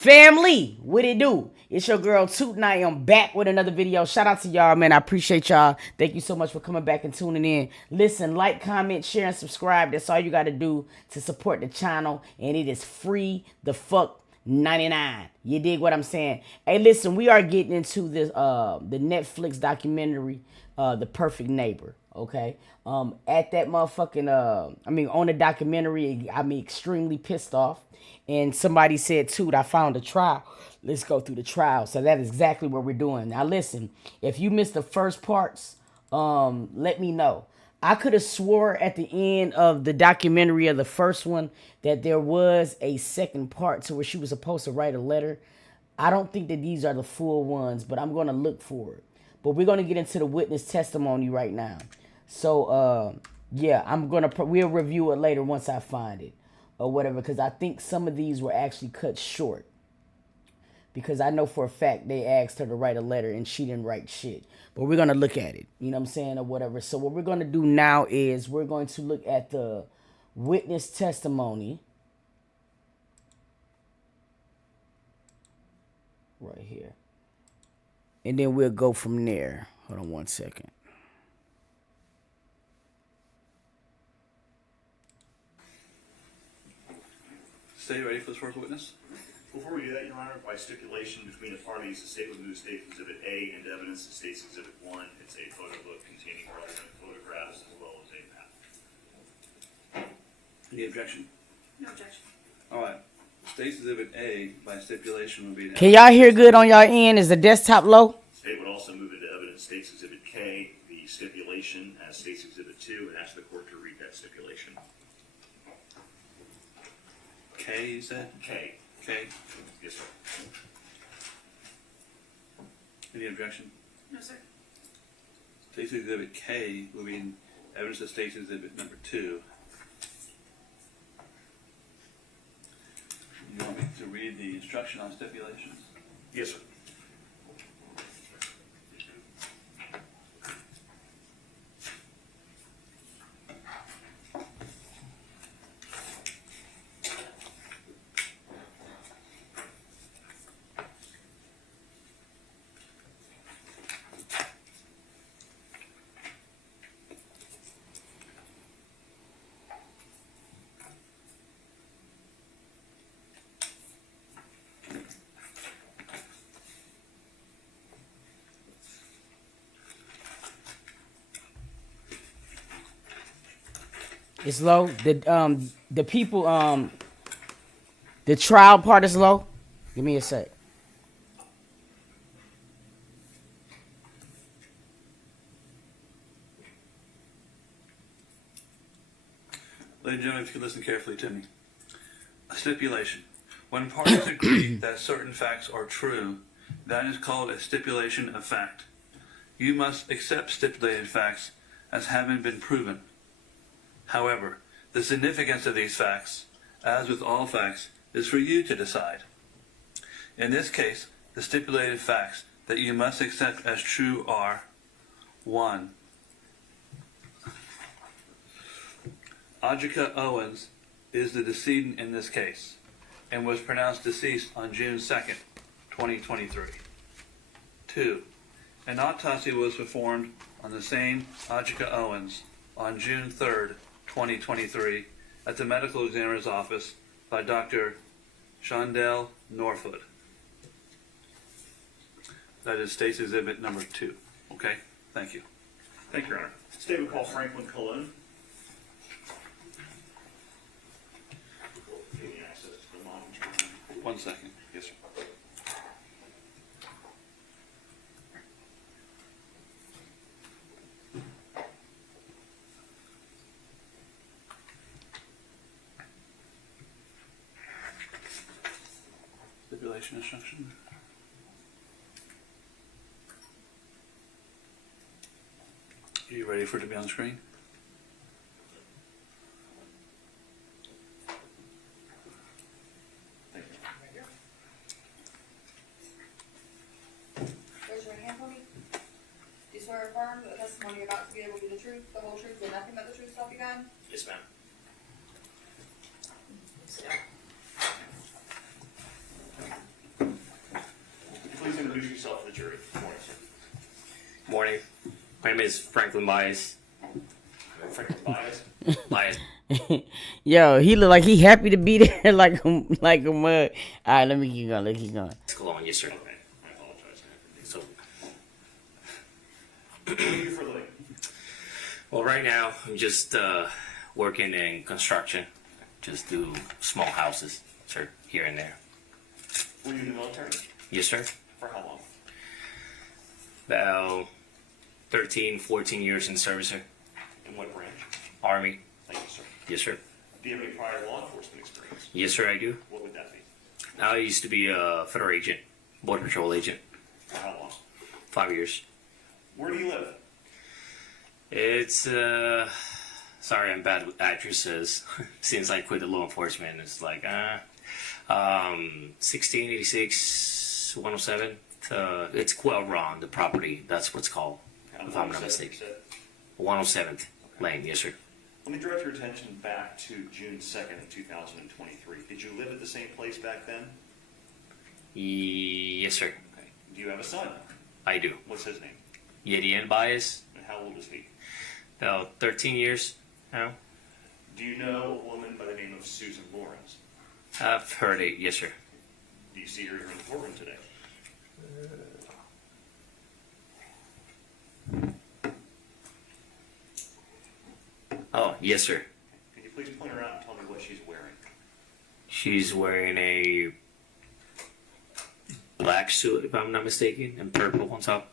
Family, what it do? It's your girl Toot and I am back with another video. Shout out to y'all, man. I appreciate y'all. Thank you so much for coming back and tuning in. Listen, like, comment, share, and subscribe. That's all you gotta do to support the channel. And it is free the fuck 99. You dig what I'm saying? Hey, listen, we are getting into this the Netflix documentary, The Perfect Neighbor. Okay. At that motherfucking on the documentary, I mean extremely pissed off. And somebody said, "Toot, I found a trial. Let's go through the trial." So that is exactly what we're doing. Now listen, if you missed the first parts, let me know. I could have swore at the end of the documentary of the first one that there was a second part to where she was supposed to write a letter. I don't think that these are the full ones, but I'm gonna look for it. But we're gonna get into the witness testimony right now. So yeah, we'll review it later once I find it or whatever, because I think some of these were actually cut short. Because I know for a fact they asked her to write a letter and she didn't write shit. But we're gonna look at it, you know what I'm saying, or whatever. So what we're gonna do now is we're going to look at the witness testimony right here. And then we'll go from there. Hold on one second. Stay ready for this first witness. Before we do that, Your Honor, by stipulation between the parties, the state will move State Exhibit A into evidence to State's Exhibit 1. It's a photo book containing relevant photographs as well as a map. Any objection? No objection. All right. State's Exhibit A, by stipulation, will be... Can y'all hear good on y'all end? Is the desktop low? State would also move into evidence State's Exhibit K, the stipulation as State's Exhibit 2, and ask the court to read that stipulation. K, you said? K. K. Yes, sir. Any objection? No, sir. State's Exhibit K will be in evidence of State's Exhibit number 2. You want me to read the instruction on stipulations? Yes, sir. It's low. The people the trial part is low. Give me a sec. Ladies and gentlemen, if you could listen carefully to me. A stipulation. When parties agree that certain facts are true, that is called a stipulation of fact. You must accept stipulated facts as having been proven. However, the significance of these facts, as with all facts, is for you to decide. In this case, the stipulated facts that you must accept as true are: 1. Ajika Owens is the decedent in this case and was pronounced deceased on June 2nd, 2023. 2. An autopsy was performed on the same Ajika Owens on June 3rd, 2023 at the medical examiner's office by Dr. Shondell Norfoot. That is State's Exhibit number 2. Okay? Thank you. Thank you, Your Honor. State would call Franklin Cologne. Give me access to the monitor. 1 second. Yes, sir. Stipulation instruction. Are you ready for it to be on the screen? Thank you. Raise your right hand for me. Do you swear or affirm that the testimony you're about to give will be the truth, the whole truth, and nothing but the truth, so help you God? Yes, ma'am. Sit down. introduce yourself to the jury. Good morning, sir. Morning. My name is Franklin Bias. Franklin Bias. Bias. Yo, he look like he happy to be there, like a mug. All right, let me keep going. Let's keep going. Cologne, yes, sir. Okay, I apologize. So, What do you do for a living? well, right now I'm just working in construction. Just do small houses, sir, here and there. Were you in the military? Yes, sir. For how long? About 13, 14 years in service, sir. In what branch? Army. Thank you, sir. Yes, sir. Do you have any prior law enforcement experience? Yes, sir, I do. What would that be? I used to be a federal agent, border patrol agent, For how long? 5 years. Where do you live? It's, sorry, I'm bad with addresses. Since I quit the law enforcement, it's like, 1686, 107. It's Quail Run, the property. That's what's called, if I'm not mistaken. 107th Lane, yes, sir. Let me direct your attention back to June 2nd of 2023. Did you live at the same place back then? Yes, sir. Okay. Do you have a son? I do. What's his name? Yedian Bias, And how old is he? about 13 years now. Do you know a woman by the name of Susan Lorincz? I've heard it, yes, sir. Do you see her here in the courtroom today? Oh, yes, sir. Can you please point her out and tell me what she's wearing? She's wearing a black suit, if I'm not mistaken, and purple on top.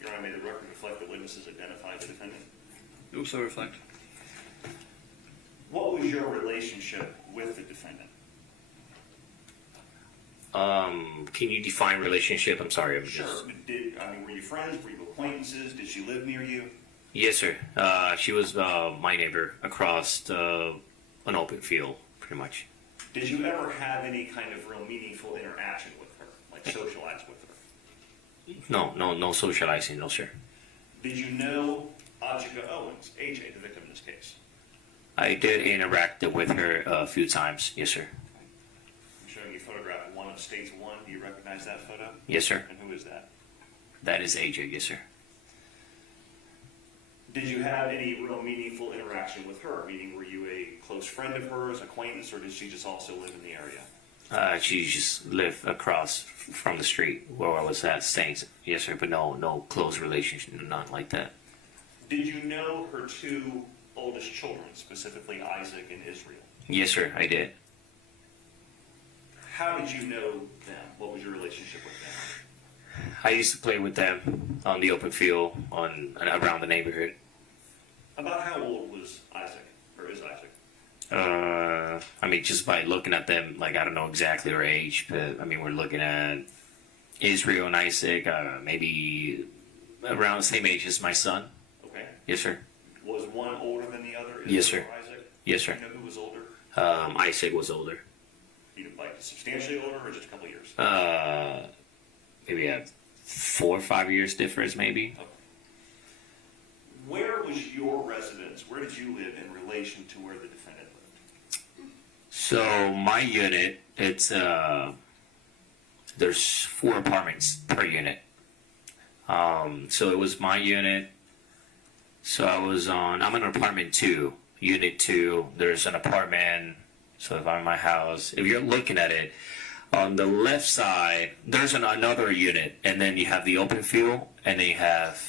Your Honor, may the record reflect that witnesses identified the defendant? Do so reflect. What was your relationship with the defendant? Can you define relationship? I'm sorry. Sure. Were you friends? Were you acquaintances? Did she live near you? Yes, sir. She was my neighbor across an open field, pretty much. Did you ever have any kind of real meaningful interaction with her, like socialize with her? No socializing, no, sir. Did you know Ajika Owens, AJ, the victim in this case? I did interact with her a few times, yes, sir. I'm showing you photograph one of States 1. Do you recognize that photo? Yes, sir. And who is that? That is AJ, yes, sir. Did you have any real meaningful interaction with her? Meaning, were you a close friend of hers, acquaintance, or did she just also live in the area? She just lived across from the street where I was at staying, yes, sir, but no close relationship, nothing like that. Did you know her two oldest children, specifically Isaac and Israel? Yes, sir, I did. How did you know them? What was your relationship with them? I used to play with them on the open field around the neighborhood. About how old was Isaac, or is Isaac? I mean, just by looking at them, like, I don't know exactly their age, but I mean, we're looking at Israel and Isaac, maybe around the same age as my son. Okay. Yes, sir. Was one older than the other? Yes, Israel sir. or Isaac? Yes, sir. Do you know who was older? Isaac was older. Like substantially older, or just a couple of years? Maybe a 4 or 5 years difference, maybe. Okay. Where was your residence? Where did you live in relation to where the defendant lived? So my unit, it's there's 4 apartments per unit. So it was my unit. So I'm in apartment 2, unit 2. There's an apartment. So if I'm in my house, if you're looking at it, on the left side, there's another unit, and then you have the open field, and then you have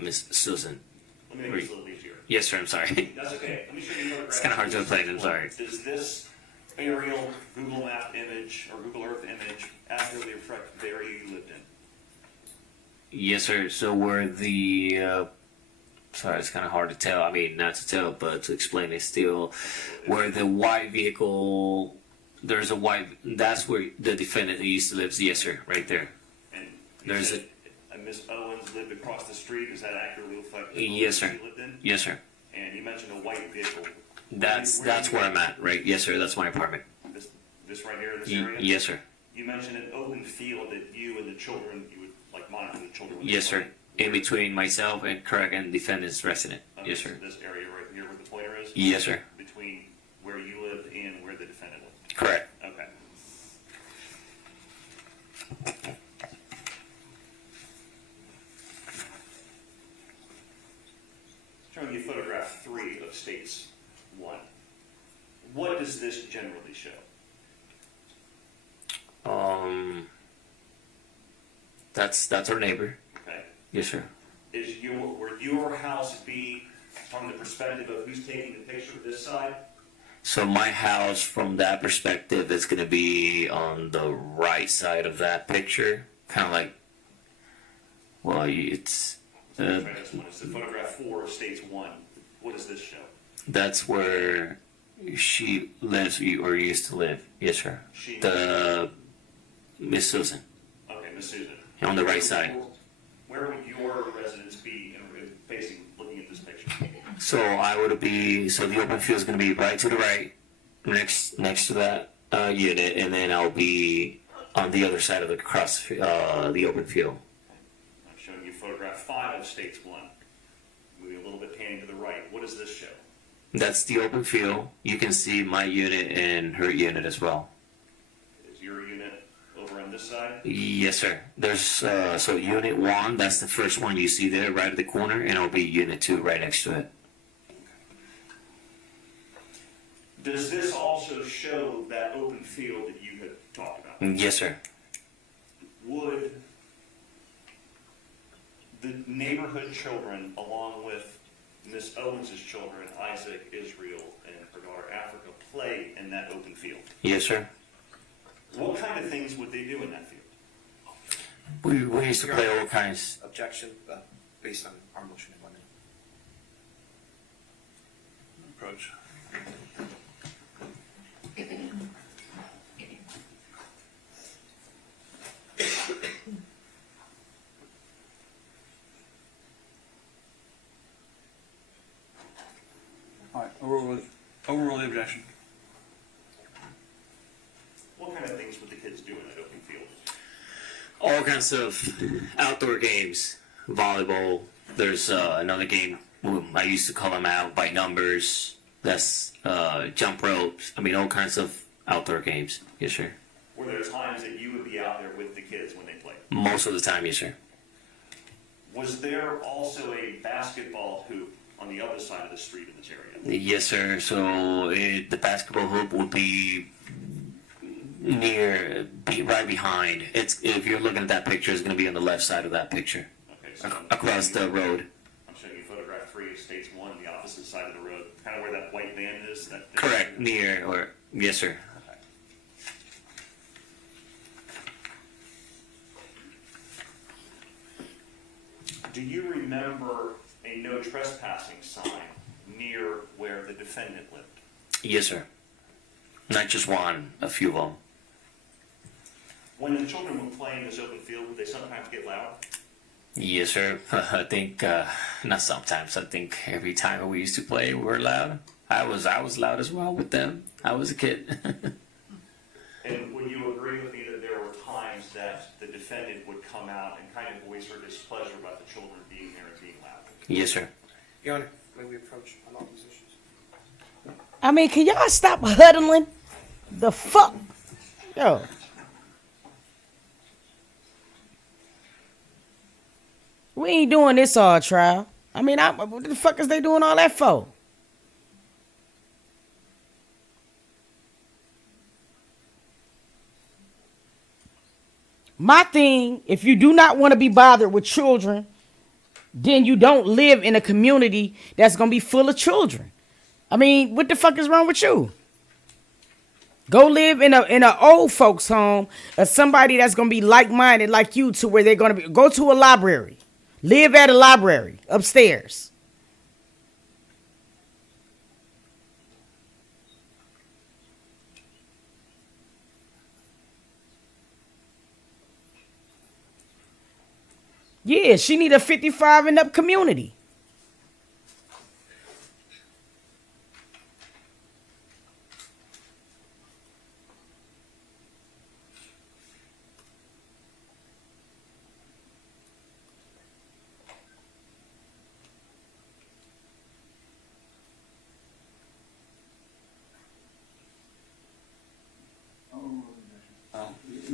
Miss Susan. Let me make this a little easier. Yes, sir. I'm sorry. That's okay. Let me show you another It's kind of hard to explain. I'm sorry. Does this aerial Google Map image or Google Earth image accurately reflect the area you lived in? Yes, sir. So where the sorry, it's kind of hard to tell. I mean, not to tell, but to explain it still. Where the white vehicle, there's a white. That's where the defendant used to live. Yes, sir. Right there. And you There's said Miss Owens lived across the street. Does that accurately reflect the Yes, sir. you lived in? Yes, sir. And you mentioned a white vehicle. That's where I'm at. Right. Yes, sir. That's my apartment. This right here in this area? Yes, sir. You mentioned an open field that you and the children, you would like monitor the children. when they Yes, sir. play. In between myself and Craig and defendant's resident. Yes, sir. This area right here where the pointer is? Yes, sir. Between where you lived and where the defendant lived? Correct. Okay. states 1. What does this generally show? That's our neighbor. Okay. Yes, sir. Would your house be from the perspective of who's taking the picture this side? So my house, from that perspective, is going to be on the right side of that picture, kind of like. Well, it's. Try this one. It's the photograph 4 of states 1. What does this show? That's where she lives or used to live. Yes, sir. The Miss Susan. Okay, Miss Susan. On the right side. Where would your residence be facing, looking at this picture? So I would be. So the open field is going to be right to the right, next to that unit, and then I'll be on the other side of the open field. I'm showing you photograph 5 of states 1. Moving a little bit panning to the right. What does this show? That's the open field. You can see my unit and her unit as well. Is your unit over on this side? Yes, sir. There's so unit 1. That's the first one you see there, right at the corner, and it'll be unit 2 right next to it. Does this also show that open field that you had talked about? Yes, sir. Would the neighborhood children, along with Miss Owens' children, Isaac, Israel, and her daughter Africa, play in that open field? Yes, sir. What kind of things would they do in that field? We used to play all kinds. Objection, based on our motion and whatnot. Approach. All right, overrule the objection. What kind of things would the kids do in that open field? All kinds of outdoor games, volleyball. There's another game I used to call them out by numbers. That's jump ropes. I mean, all kinds of outdoor games. Yes, sir. Were there times that you would be out there with the kids when they played? Most of the time, yes, sir. Was there also a basketball hoop on the other side of the street in this area? Yes, sir. So the basketball hoop would be right behind. If you're looking at that picture, it's going to be on the left side of that picture, Okay, so across the road. I'm showing you photograph 3 of states 1 on the opposite side of the road, kind of where that white van is. Correct. Yes, sir. Do you remember a no trespassing sign near where the defendant lived? Yes, sir. Not just one, a few of them. When the children would play in this open field, would they sometimes get loud? Yes, sir. I think not sometimes. I think every time we used to play, we were loud. I was loud as well with them. I was a kid. And would you agree with me that there were times that the defendant would come out and kind of voice her displeasure about the children being there and being loud? Yes, sir. Your Honor, may we approach on all these issues? I mean, can y'all stop huddling? The fuck? Yo. We ain't doing this all trial. I mean, what the fuck is they doing all that for? My thing, if you do not want to be bothered with children, then you don't live in a community that's going to be full of children. I mean, what the fuck is wrong with you? Go live in a old folks home or somebody that's going to be like-minded like you, to where they're going to be. Go to a library. Live at a library upstairs. Yeah, she need a 55 and up community.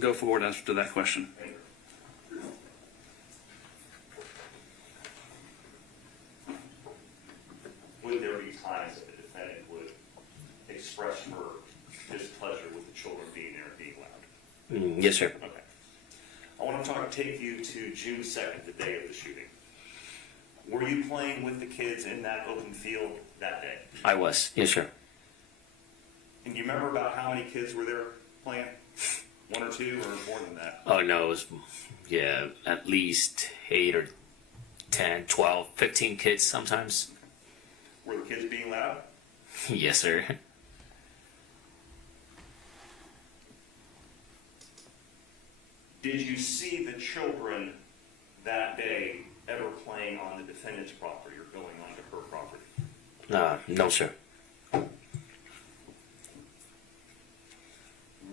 Go forward as to that question. Would there be times Yes, sir. Okay. I want to take you to June 2nd, the day of the shooting. Were you playing with the kids in that open field that day? I was. Yes, sir. And do you remember about how many kids were there playing? 1 or 2 or more than that? Oh, no, it was, yeah, at least 8 or 10, 12, 15 kids sometimes. Were the kids being loud? Yes, sir. Did you see the children that day ever playing on the defendant's property or going onto her property? No, sir.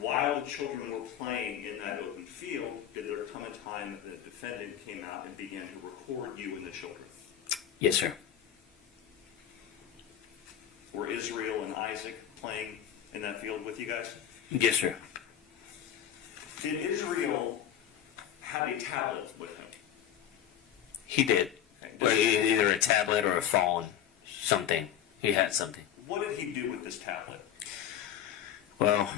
While the children were playing in that open field, did there come a time that the defendant came out and began to record you and the children? Yes, sir. Were Israel and Isaac playing in that field with you guys? Yes, sir. Did Israel have a tablet with him? He did. Okay. Well, either a tablet or a phone, something. He had something. What did he do with this tablet? Well,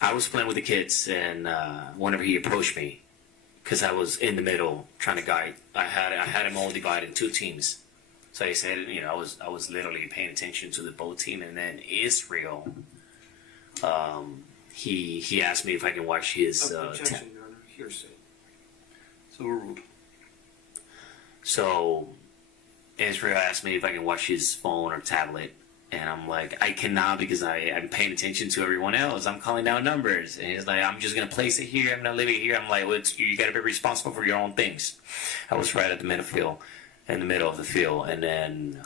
I was playing with the kids, and whenever he approached me, because I was in the middle trying to guide, I had him all divided in 2 teams. So he said, I was literally paying attention to the both team, and then Israel. He asked me if I can watch his. Objection, Your Honor. Hearsay. So overruled. So Israel asked me if I can watch his phone or tablet, and I'm like, I cannot because I'm paying attention to everyone else. I'm calling down numbers, and he's like, I'm just gonna place it here. I'm gonna leave it here. I'm like, well, you gotta be responsible for your own things. I was right at the middle of the field, and then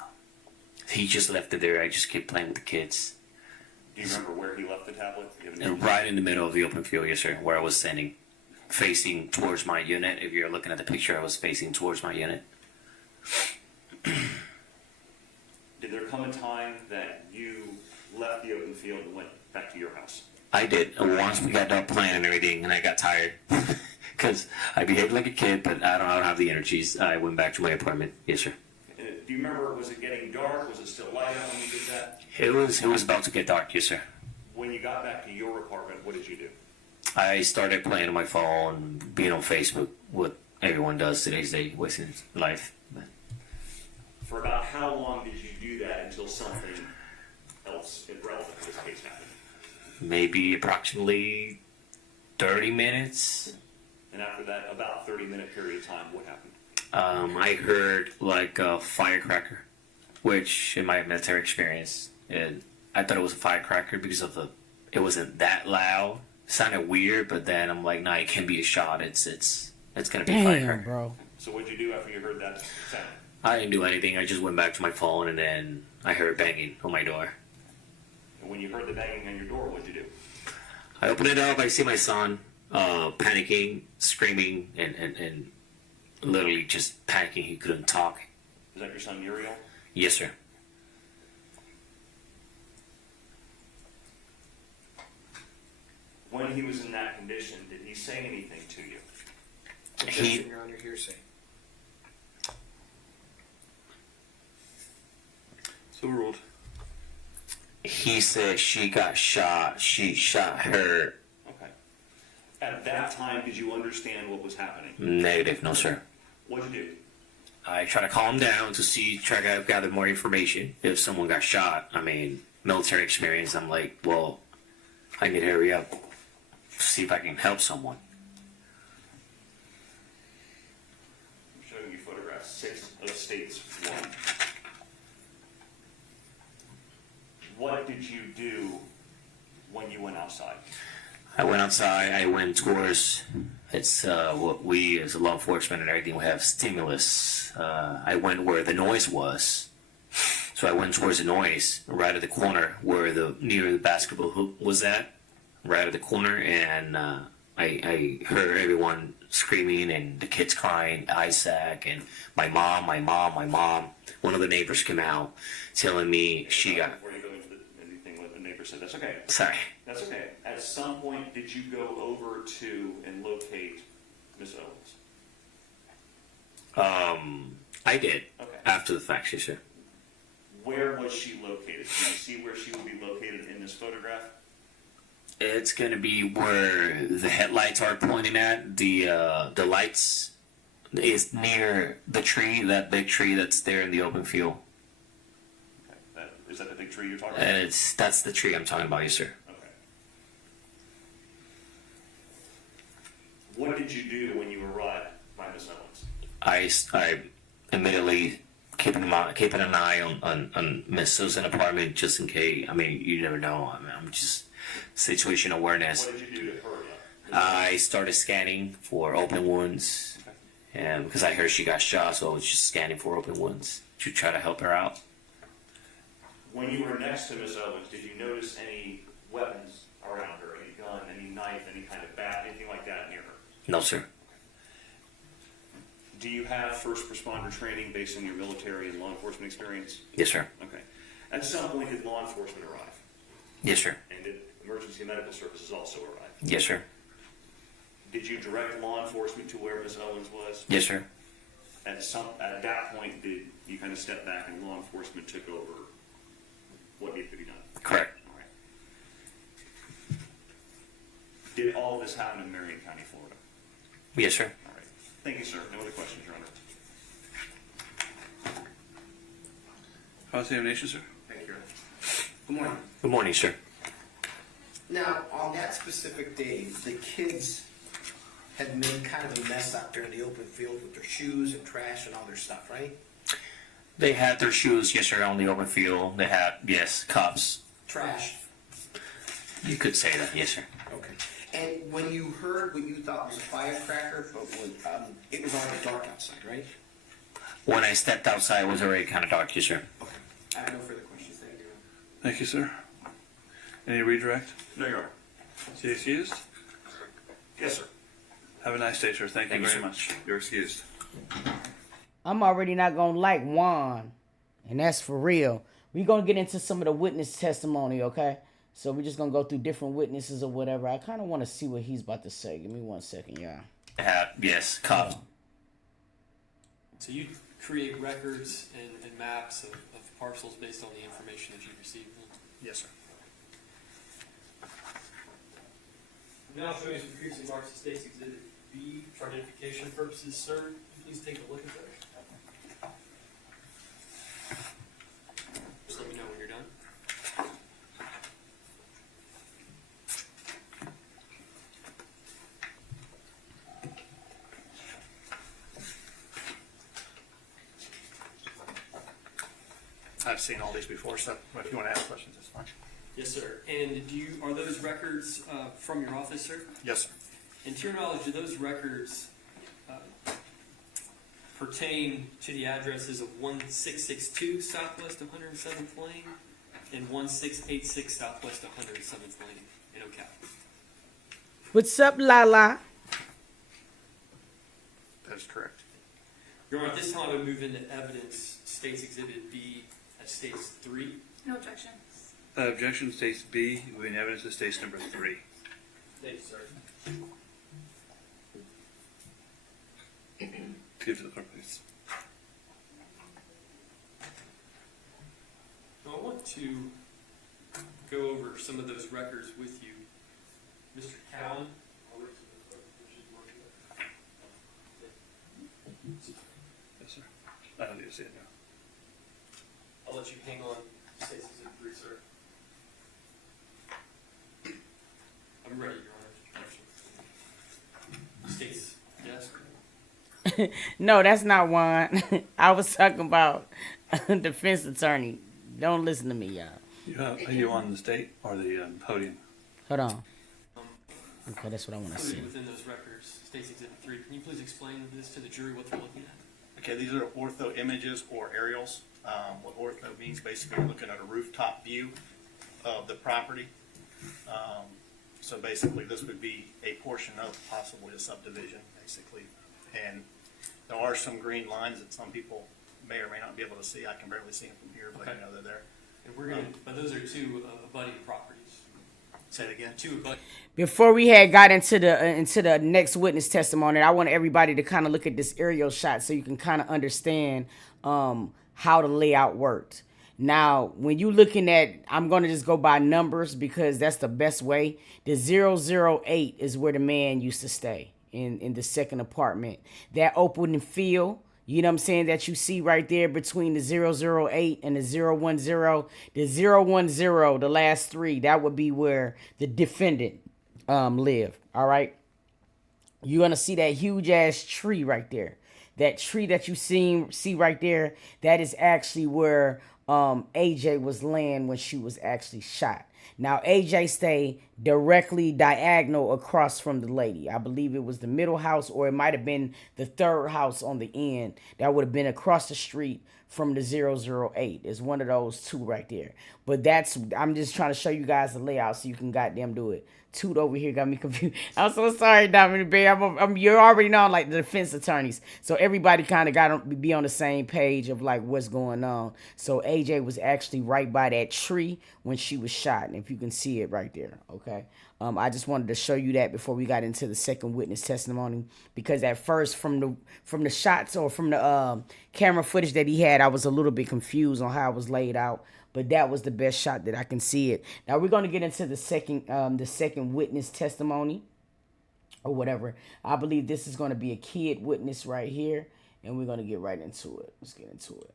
he just left it there. I just kept playing with the kids. Do you remember where he left the tablet? Do you have any- And right in the middle of the open field, yes, sir, where I was standing, facing towards my unit. If you're looking at the picture, I was facing towards my unit. Did there come a time that you left the open field and went back to your house? I did. And once we got done playing and everything, and I got tired, because I behaved like a kid, but I don't have the energies. I went back to my apartment. Yes, sir. Do you remember, was it getting dark? Was it still light out when you did that? It was about to get dark. Yes, sir. When you got back to your apartment, what did you do? I started playing on my phone, being on Facebook, what everyone does today's day, wasting life. But For about how long did you do that until something else irrelevant to this case happened? maybe approximately 30 minutes. And after that, about 30-minute period of time, what happened? I heard like a firecracker, which in my military experience, I thought it was a firecracker because it wasn't that loud. It sounded weird, but then I'm like, nah, it can be a shot. It's gonna be a Damn, firecracker. bro. So what did you do after you heard that sound? I didn't do anything. I just went back to my phone, and then I heard banging on my door. And when you heard the banging on your door, what did you do? I open it up. I see my son panicking, screaming, and literally just panicking. He couldn't talk. Is that your son Uriel? Yes, sir. When he was in that condition, did he say anything to you? Objection, Your Honor, hearsay. So ruled. He said she got shot. She shot her. Okay. At that time, did you understand what was happening? Negative, no, sir. What did you do? I try to calm down to try to gather more information. If someone got shot, I mean, military experience, I'm like, well, I need to hurry up, see if I can help someone. I'm showing you photographs 6 of States 1. What did you do when you went outside? I went outside. I went towards. It's what we as a law enforcement and everything we have stimulus. I went where the noise was, so I went towards the noise, right at the corner where near the basketball hoop was at, right at the corner, and I heard everyone screaming and the kids crying, Isaac and my mom. One of the neighbors came out telling me she got. Before you go into anything what the neighbor said, that's okay. Sorry. That's okay. At some point, did you go over to and locate Miss Owens? I did. Okay. After the fact, yes, sir. Where was she located? Can you see where she would be located in this photograph? It's gonna be where the headlights are pointing at. The lights is near the tree, that big tree that's there in the open field. Okay. Is that the big tree you're talking about? And that's the tree I'm talking about, yes, sir. Okay. What did you do when you arrived by Miss Owens? I immediately keeping an eye on Miss Susan's apartment just in case. I mean, you never know. I mean, I'm just situation awareness. What did you do to her? I started scanning for open wounds, and because I heard she got shot, so I was just scanning for open wounds to try to help her out. When you were next to Miss Owens, did you notice any weapons around her? Any gun, any knife, any kind of bat, anything like that near her? No, sir. Do you have first responder training based on your military and law enforcement experience? Yes, sir. Okay. At some point, did law enforcement arrive? Yes, sir. And did emergency medical services also arrive? Yes, sir. Did you direct law enforcement to where Miss Owens was? Yes, sir. At that point, did you kind of step back and law enforcement took over what needed to be done? Correct. All right. Did all of this happen in Marion County, Florida? Yes, sir. All right. Thank you, sir. No other questions, Your Honor. Cross-examination, sir. Thank you, Your Honor. Good morning. Good morning, sir. Now, on that specific day, the kids had made kind of a mess out there in the open field with their shoes and trash and all their stuff, right? They had their shoes, yes, sir, on the open field. They had, yes, cups. Trash. You could say that, yes, sir. Okay. And when you heard what you thought was a firecracker, but it was already dark outside, right? When I stepped outside, it was already kind of dark, yes, sir. Okay. I have no further questions. Thank you. Thank you, sir. Any redirect? No, Your Honor. Is he excused? Yes, sir. Have a nice day, sir. Thank you Thank you, very sir. much. You're excused. I'm already not gonna like Juan, and that's for real. We're gonna get into some of the witness testimony, okay? So we're just gonna go through different witnesses or whatever. I kind of want to see what he's about to say. Give me 1 second, y'all. They had, yes, cups. So you create records and maps of parcels based on the information that you receive? Yes, sir. I'm now showing some previously marked as State's Exhibit B for identification purposes. Sir, can you please take a look at those? Just let me know when you're done. I've seen all these before, so if you want to ask questions, that's fine. Yes, sir. And are those records from your office, sir? Yes, sir. And to your knowledge, do those records pertain to the addresses of 1662 Southwest 107th Lane and 1686 Southwest 107th Lane in Ocala? What's up, Lala? That's correct. Your Honor, at this time I would move into evidence State's Exhibit B at State's 3. No objection. Objection states B, moving evidence to states number 3. Thank you, sir. Give to the clerk, please. Now, I want to go over some of those records with you. Mr. Cowan. Yes, sir. I don't need to see it now. I'll let you hang on State's Exhibit 3, sir. I'm ready, Your Honor. State's desk. No, that's not Juan. I was talking about defense attorney. Don't listen to me, y'all. Are you on the state or the podium? Hold on. Okay, that's what I want to see. Included within those records, State's Exhibit 3. Can you please explain this to the jury what they're looking at? Okay, these are ortho images or aerials. What ortho means, basically, we're looking at a rooftop view of the property. So basically, this would be a portion of possibly a subdivision, basically. And there are some green lines that some people may or may not be able to see. I can barely see them from here, but Okay. you know they're there. And we're going to, but those are two abutting properties. Say it again. Two abutting. Before we had got into the next witness testimony, I want everybody to kind of look at this aerial shot so you can kind of understand how the layout worked. Now, when you looking at, I'm going to just go by numbers because that's the best way. The 008 is where the man used to stay in the second apartment. That open field, you know what I'm saying, that you see right there between the 008 and the 010. The 010, the last three, that would be where the defendant lived. All right. You're going to see that huge ass tree right there. That tree that you see right there, that is actually where AJ was laying when she was actually shot. Now, AJ stayed directly diagonal across from the lady. I believe it was the middle house, or it might have been the third house on the end. That would have been across the street from the 008. It's one of those two right there. But I'm just trying to show you guys the layout so you can goddamn do it. Toot over here got me confused. I'm so sorry, Dominic Bay. You're already know, like, the defense attorneys, so everybody kind of got to be on the same page of like what's going on. So AJ was actually right by that tree when she was shot, and if you can see it right there, okay. I just wanted to show you that before we got into the second witness testimony, because at first from the shots or from the camera footage that he had, I was a little bit confused on how it was laid out. But that was the best shot that I can see it. Now we're going to get into the second witness testimony or whatever. I believe this is going to be a kid witness right here, and we're going to get right into it. Let's get into it.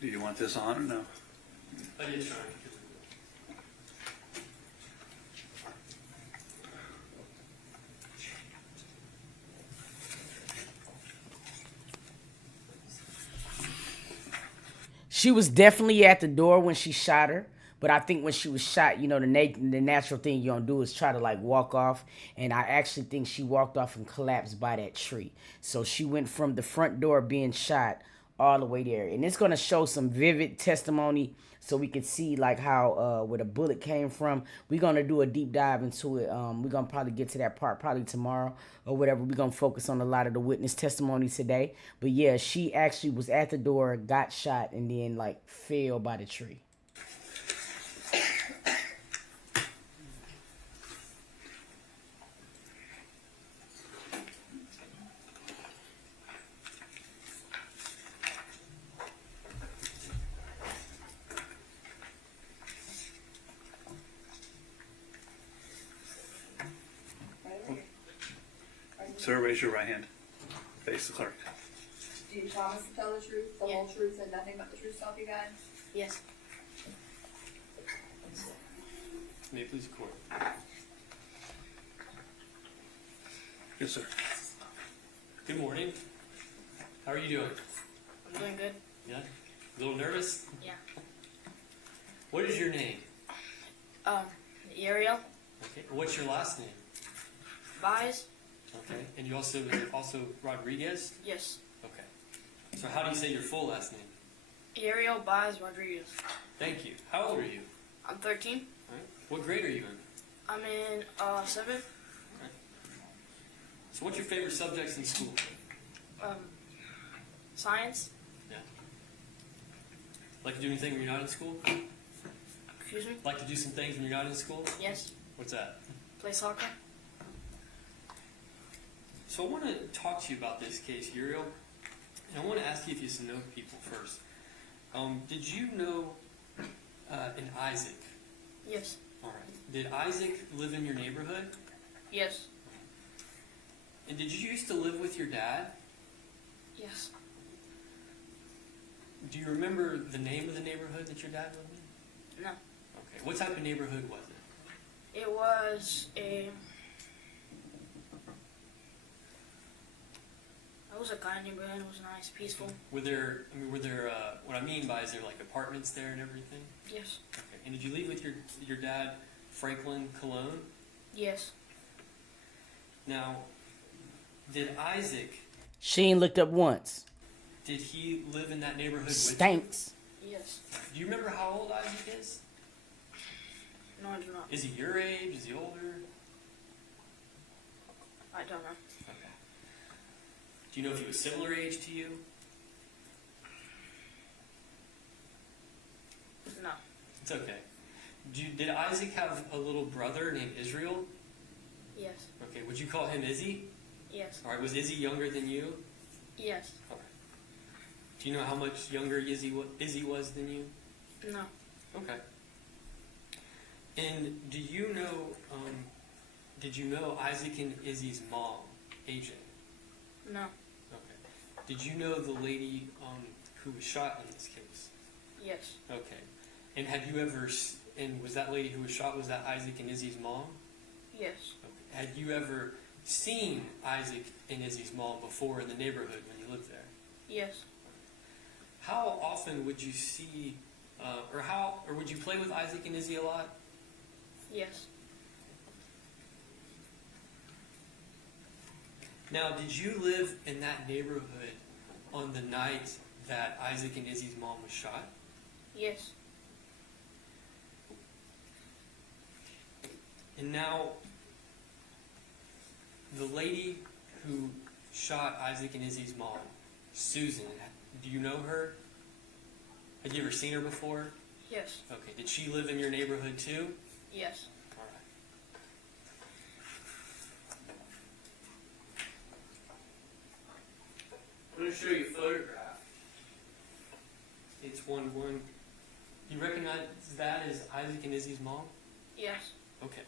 Do you want this on or no? I did try. She was definitely at the door when she shot her. But I think when she was shot, you know, the natural thing you're going to do is try to, like, walk off. And I actually think she walked off and collapsed by that tree. So she went from the front door being shot all the way there. And it's going to show some vivid testimony so we can see, like, how where the bullet came from. We're going to do a deep dive into it. We're going to probably get to that part probably tomorrow or whatever. We're going to focus on a lot of the witness testimony today. But, yeah, she actually was at the door, got shot, and then, like, fell by the tree. Sir, raise your right hand. Face the clerk. Do you promise to tell the truth, the whole truth, and nothing but the truth, so help you God? Yes. May it please the court. Yes, sir. Good morning. How are you doing? I'm doing good. Yeah? A little nervous? Yeah. What is your name? Ariel, Okay. What's your last name? Buys. Okay. And you also Rodriguez? Yes. Okay. So how do you say your full last name? Ariel Buys Rodriguez. Thank you. How old are you? I'm 13. All right. What grade are you in? I'm in 7th. So what's your favorite subjects in school? Science. Yeah. Like to do anything when you're not in school? Excuse me. Like to do some things when you're not in school? Yes. What's that? Play soccer. So I want to talk to you about this case, Uriel, and I want to ask you if you know people first. Did you know an Isaac? Yes. All right. Did Isaac live in your neighborhood? Yes. And did you used to live with your dad? Yes. Do you remember the name of the neighborhood that your dad lived in? No. Okay. What type of neighborhood was it? It was a. It was a kind neighborhood. It was nice, peaceful. Were there? What I mean by is there like apartments there and everything? Yes. Okay. And did you live with your dad, Franklin Cologne? Yes. Now, did Isaac? She ain't looked up once. Did he live in that neighborhood with Stinks. Yes. you? Do you remember how old Isaac is? No, I do not. Is he your age? Is he older? I don't know. Okay. Do you know if he was similar age to you? No. It's okay. Did Isaac have a little brother named Israel? Yes. Okay, would you call him Izzy? Yes. All right, was Izzy younger than you? Yes. All right. Do you know how much younger Izzy was than you? No. Okay. And do you know, did you know Isaac and Izzy's mom, AJ? No. Okay. Did you know the lady who was shot in this case? Yes. Okay. And had you ever, and was that lady who was shot, was that Isaac and Izzy's mom? Yes. Okay. Had you ever seen Isaac and Izzy's mom before in the neighborhood when you lived there? Yes. How often would you see, or would you play with Isaac and Izzy a lot? Yes. Now, did you live in that neighborhood on the night that Isaac and Izzy's mom was shot? Yes. And now, the lady who shot Isaac and Izzy's mom, Susan, do you know her? Had you ever seen her before? Yes. Okay. Did she live in your neighborhood too? Yes. All right. I'm going to show you a photograph. It's 1-1. You recognize that as Isaac and Izzy's mom? Yes. Okay.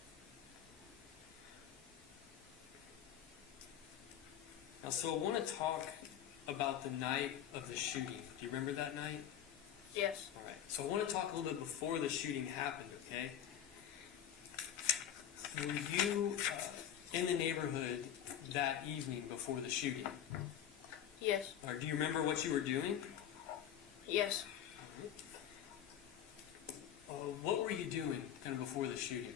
Now, so I want to talk about the night of the shooting. Do you remember that night? Yes. All right. So I want to talk a little bit before the shooting happened, okay? Were you in the neighborhood that evening before the shooting? Yes. Or do you remember what you were doing? Yes. What were you doing kind of before the shooting?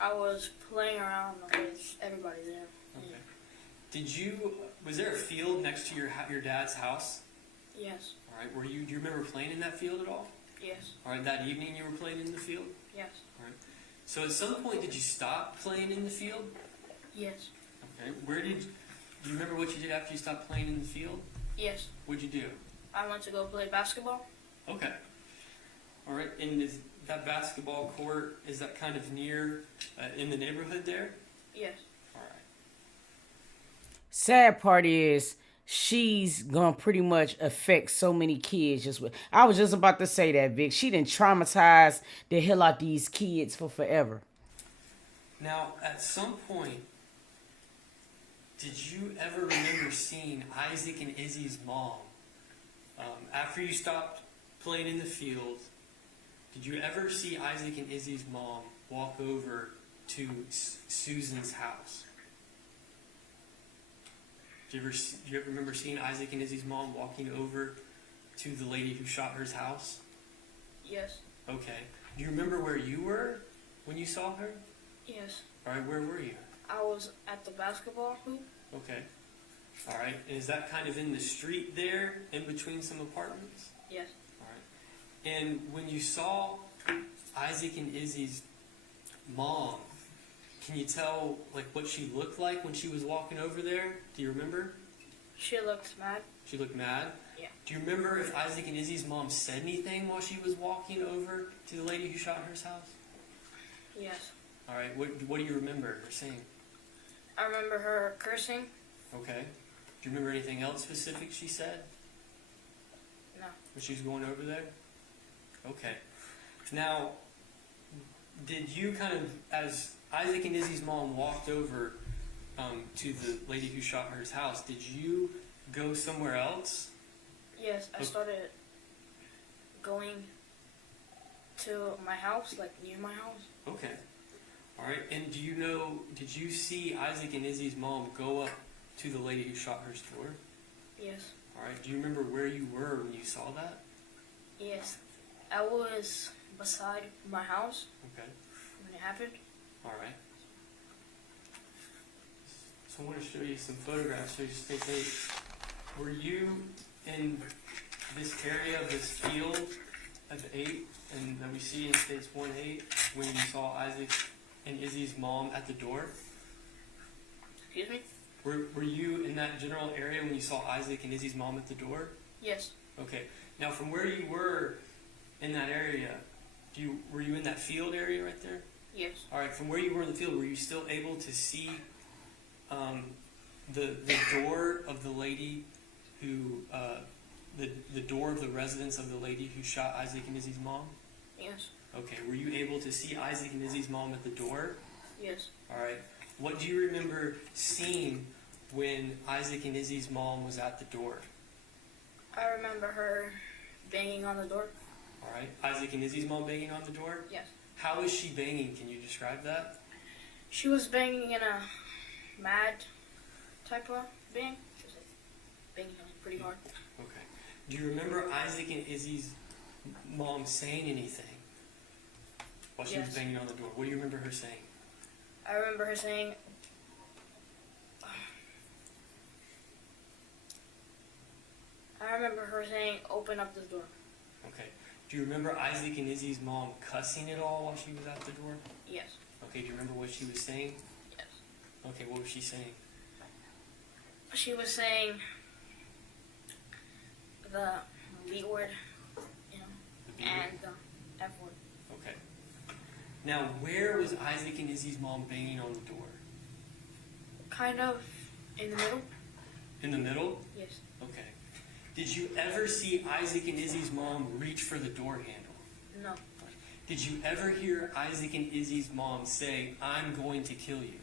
I was playing around with everybody there. Okay. Was there a field next to your dad's house? Yes. All right. Do you remember playing in that field at all? Yes. All right. That evening you were playing in the field? Yes. All right. So at some point did you stop playing in the field? Yes. Okay. Do you remember what you did after you stopped playing in the field? Yes. What'd you do? I went to go play basketball. Okay. All right. And is that basketball court, is that kind of near in the neighborhood there? Yes. All right. Sad part is she's gonna pretty much affect so many kids just with. I was just about to say that, Vic. She done traumatized the hell out these kids for forever. Now, at some point, did you ever remember seeing Isaac and Izzy's mom? After you stopped playing in the field, did you ever see Isaac and Izzy's mom walk over to Susan's house? Do you ever remember seeing Isaac and Izzy's mom walking over to the lady who shot her's house? Yes. Okay. Do you remember where you were when you saw her? Yes. All right, where were you? I was at the basketball hoop. Okay. All right. And is that kind of in the street there, in between some apartments? Yes. All right. And when you saw Isaac and Izzy's mom, can you tell like what she looked like when she was walking over there? Do you remember? She looked mad. She looked mad? Yeah. Do you remember if Isaac and Izzy's mom said anything while she was walking over to the lady who shot her's house? Yes. All right. What do you remember her saying? I remember her cursing. Okay. Do you remember anything else specific she said No. when she was going over there? Okay. Now, did you kind of, as Isaac and Izzy's mom walked over to the lady who shot her's house, did you go somewhere else? Yes, I started going to my house, like near my house. Okay. All right. And did you see Isaac and Izzy's mom go up to the lady who shot her's door? Yes. All right. Do you remember where you were when you saw that? Yes. I was beside my house Okay. when it happened. All right. So I want to show you some photographs so you stay safe. Were you in this area of this field of 8 and that we see in states 1-8 when you saw Isaac and Izzy's mom at the door? Excuse me? Were you in that general area when you saw Isaac and Izzy's mom at the door? Yes. Okay. Now from where you were in that area, Were you in that field area right there? Yes. All right. From where you were in the field, were you still able to see the door of the lady who the door of the residence of the lady who shot Isaac and Izzy's mom? Yes. Okay. Were you able to see Isaac and Izzy's mom at the door? Yes. All right. What do you remember seeing when Isaac and Izzy's mom was at the door? I remember her banging on the door. All right. Isaac and Izzy's mom banging on the door? Yes. How is she banging? Can you describe that? She was banging in a mad type of bang. She was like banging pretty hard. Okay. Do you remember Isaac and Izzy's mom saying anything while she was Yes. banging on the door? What do you remember her saying? I remember her saying, open up this door. Okay. Do you remember Isaac and Izzy's mom cussing at all while she was at the door? Yes. Okay. Do you remember what she was saying? Yes. Okay. What was she saying? She was saying the B word, you know, The B word? and the F word. Okay. Now, where was Isaac and Izzy's mom banging on the door? Kind of in the middle. In the middle? Yes. Okay. Did you ever see Isaac and Izzy's mom reach for the door handle? No. Did you ever hear Isaac and Izzy's mom say, "I'm going to kill you"?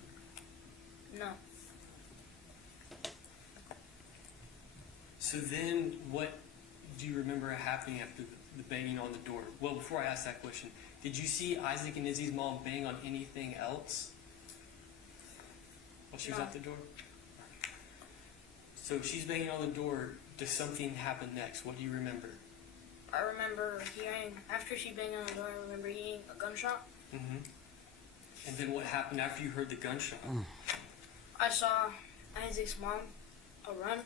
No. So then, what do you remember happening after the banging on the door? Well, before I ask that question, did you see Isaac and Izzy's mom bang on anything else while she was No. at the door? So if she's banging on the door, does something happen next? What do you remember? I remember hearing, after she banged on the door, I remember hearing a gunshot. Mm-hmm. And then what happened after you heard the gunshot? I saw Isaac's mom run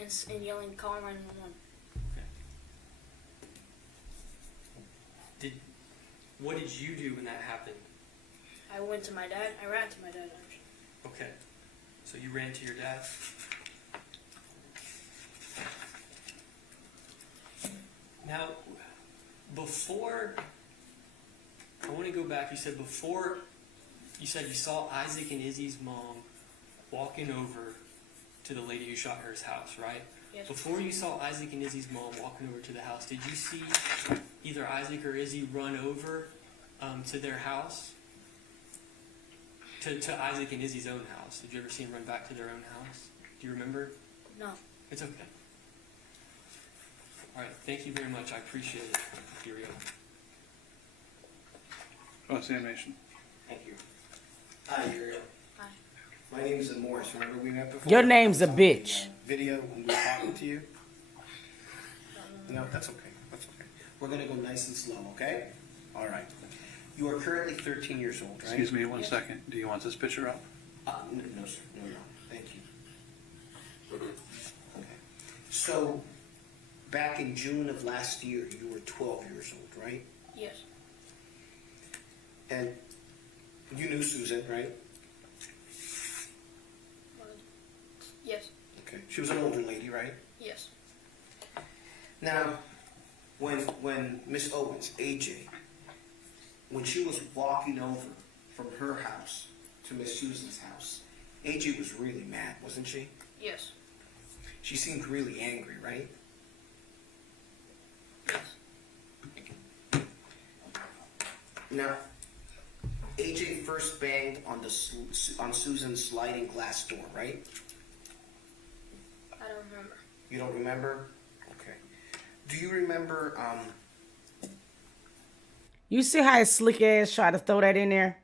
and yelling, "Call 911." What did you do when that happened? I went to my dad. I ran to my dad, actually. Okay. So you ran to your dad? Now, before, I want to go back. You said before, you said you saw Isaac and Izzy's mom walking over to the lady who shot her's house, right? Yes. Before you saw Isaac and Izzy's mom walking over to the house, did you see either Isaac or Izzy run over to their house? To Isaac and Izzy's own house? Did you ever see them run back to their own house? Do you remember? No. It's okay. All right. Thank you very much. I appreciate it, Uriel. Cross-examination. Thank you. Hi, Uriel. Hi. My name is Morris. Remember we met before? Your name's a bitch. Video when we were talking to you. No, that's okay. That's okay. We're gonna go nice and slow, okay? All right. You are currently 13 years old, right? Excuse me 1 second. Do you want this picture up? No, sir. No. Thank you. Okay. So, back in June of last year, you were 12 years old, right? Yes. And you knew Susan, right? Yes. Okay. She was an older lady, right? Yes. Now, when Miss Owens, AJ, when she was walking over from her house to Miss Susan's house, AJ was really mad, wasn't she? Yes. She seemed really angry, right? Yes. Now, AJ first banged on on Susan's sliding glass door, right? I don't remember. You don't remember? Okay. Do you remember? You see how his slick ass try to throw that in there?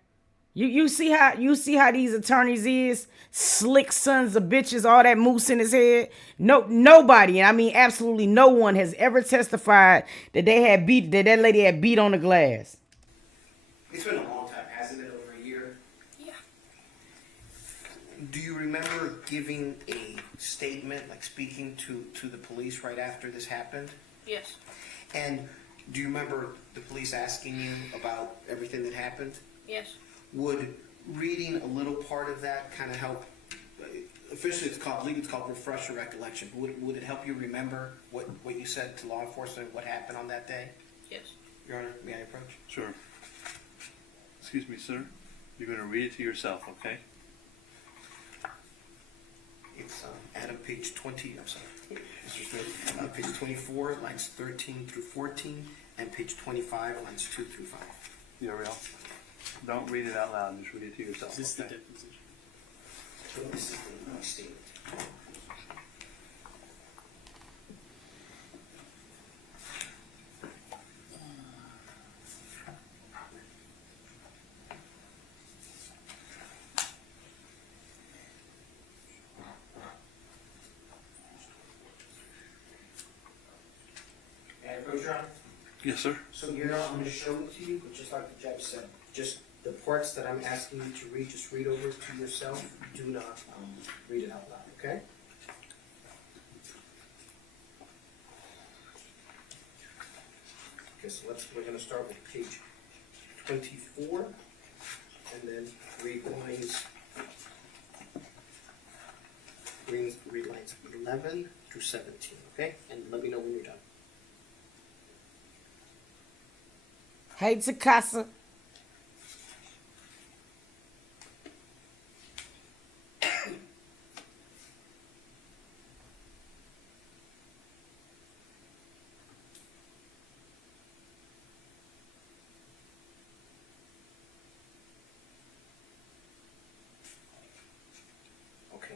You see how these attorneys is slick sons of bitches, all that moose in his head. Nobody, and I mean absolutely no one has ever testified that that lady had beat on the glass. It's been a long time, hasn't it? Over a year. Yeah. Do you remember giving a statement, like speaking to the police right after this happened? Yes. And do you remember the police asking you about everything that happened? Yes. Would reading a little part of that kind of help? Officially, legally it's called refresh your recollection. Would it help you remember what you said to law enforcement, what happened on that day? Yes. Your Honor, may I approach? Sure. Excuse me, sir. You're going to read it to yourself, okay? It's Adam, page 20, I'm sorry, Mr. Smith, page 24, lines 13 through 14, and page 25, lines 2 through 5. Uriel, don't read it out loud. Just read it to yourself. Is this the Okay? deposition? So this is the statement. May I approach, Your Honor? Yes, sir. So you're not going to show it to you, but just like the judge said, just the parts that I'm asking you to read, just read over it to yourself. Do not read it out loud, okay? Okay, so we're going to start with page 24, and then read lines 11 through 17, okay? And let me know when you're done. Hey, Takasa. Okay.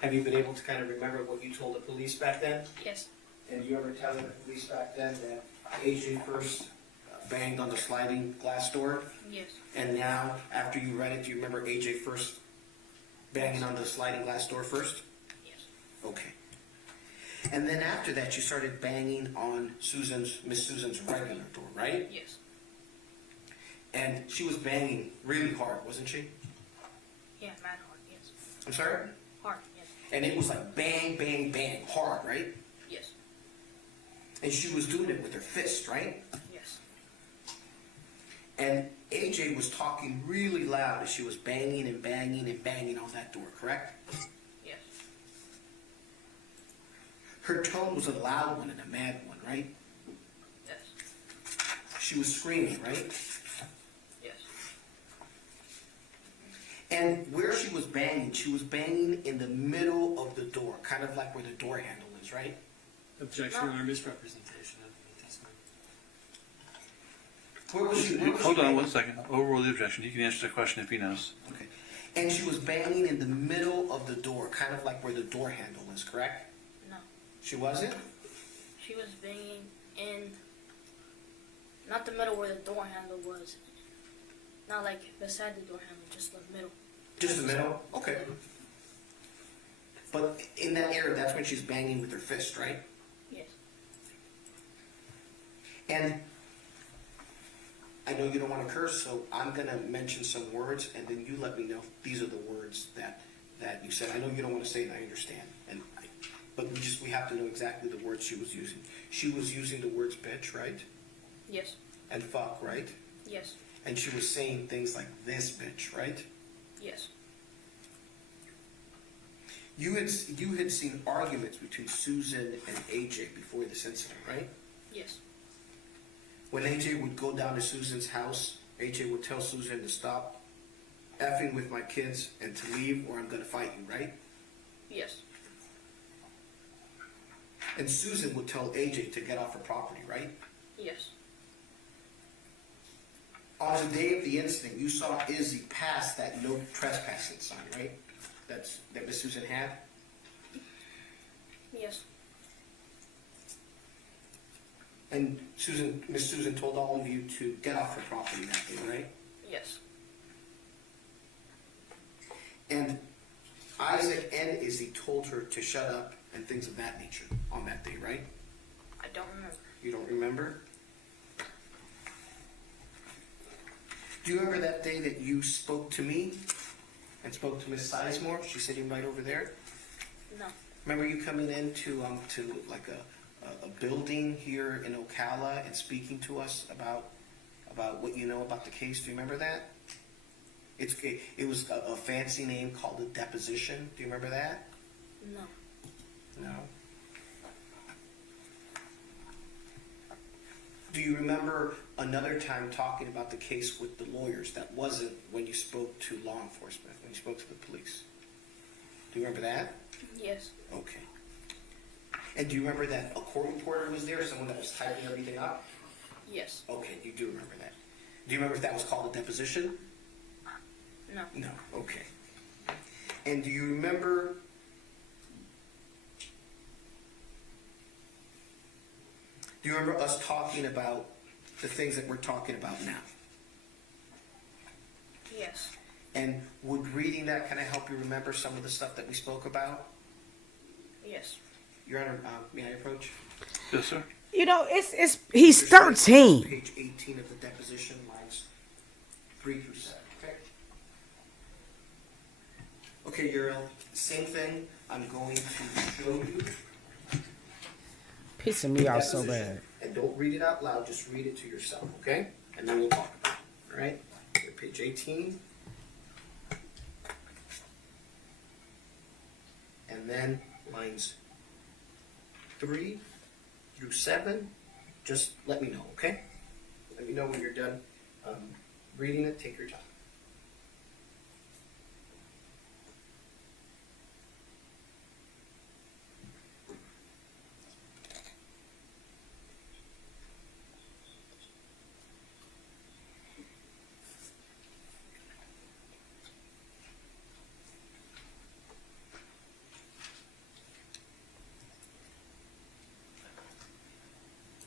Have you been able to kind of remember what you told the police back then? Yes. And you ever tell the police back then that AJ first banged on the sliding glass door? Yes. And now, after you read it, do you remember AJ first banging on the sliding glass door first? Yes. Okay. And then after that, you started banging on Miss Susan's regular door, right? Yes. And she was banging really hard, wasn't she? Yeah, mad hard. Yes. I'm sorry? Hard. Yes. And it was like bang, bang, bang, hard, right? Yes. And she was doing it with her fist, right? Yes. And AJ was talking really loud as she was banging and banging and banging on that door, correct? Yes. Her tone was a loud one and a mad one, right? Yes. She was screaming, right? Yes. And where she was banging in the middle of the door, kind of like where the door handle is, right? Objection or misrepresentation of the testimony. Where was she? Hold on one second. Overrule the objection. He can answer the question if he knows. Okay. And she was banging in the middle of the door, kind of like where the door handle is, correct? No. She wasn't? She was banging in, not the middle where the door handle was. Not like beside the door handle, just the middle. Just the middle? Okay. But in that area, that's when she's banging with her fist, right? Yes. And I know you don't want to curse, so I'm going to mention some words, and then you let me know these are the words that you said. I know you don't want to say it, I understand. But we have to know exactly the words she was using. She was using the words bitch, right? Yes. And fuck, right? Yes. And she was saying things like this bitch, right? Yes. You had seen arguments between Susan and AJ before this incident, right? Yes. When AJ would go down to Susan's house, AJ would tell Susan to stop effing with my kids and to leave or I'm going to fight you, right? Yes. And Susan would tell AJ to get off her property, right? Yes. On the day of the incident, you saw Izzy pass that no trespassing sign, right? That Miss Susan had? Yes. And Miss Susan told all of you to get off her property that day, right? Yes. And Isaac and Izzy told her to shut up and things of that nature on that day, right? I don't remember. You don't remember? Do you remember that day that you spoke to me and spoke to Miss Sizemore? She's sitting right over there. No. Remember you coming into to like a building here in Ocala and speaking to us about what you know about the case? Do you remember that? It was a fancy name called a deposition. Do you remember that? No. No. Do you remember another time talking about the case with the lawyers that wasn't when you spoke to law enforcement, when you spoke to the police? Do you remember that? Yes. Okay. And do you remember that a court reporter was there, someone that was typing everything up? Yes. Okay, you do remember that. Do you remember if that was called a deposition? No. No, okay. And do you remember us talking about the things that we're talking about now? Yes. And would reading that kind of help you remember some of the stuff that we spoke about? Yes. Your Honor, may I approach? Yes, sir. You know, he's 13. Page 18 of the deposition, lines 3 through 7. Okay. Okay, Uriel, same thing. I'm going to show you. Pissing me off so Deposition. bad. And don't read it out loud, just read it to yourself, okay? And then we'll talk about it, all right? Okay, page 18. And then lines 3 through 7. Just let me know, okay? Let me know when you're done reading it. Take your time.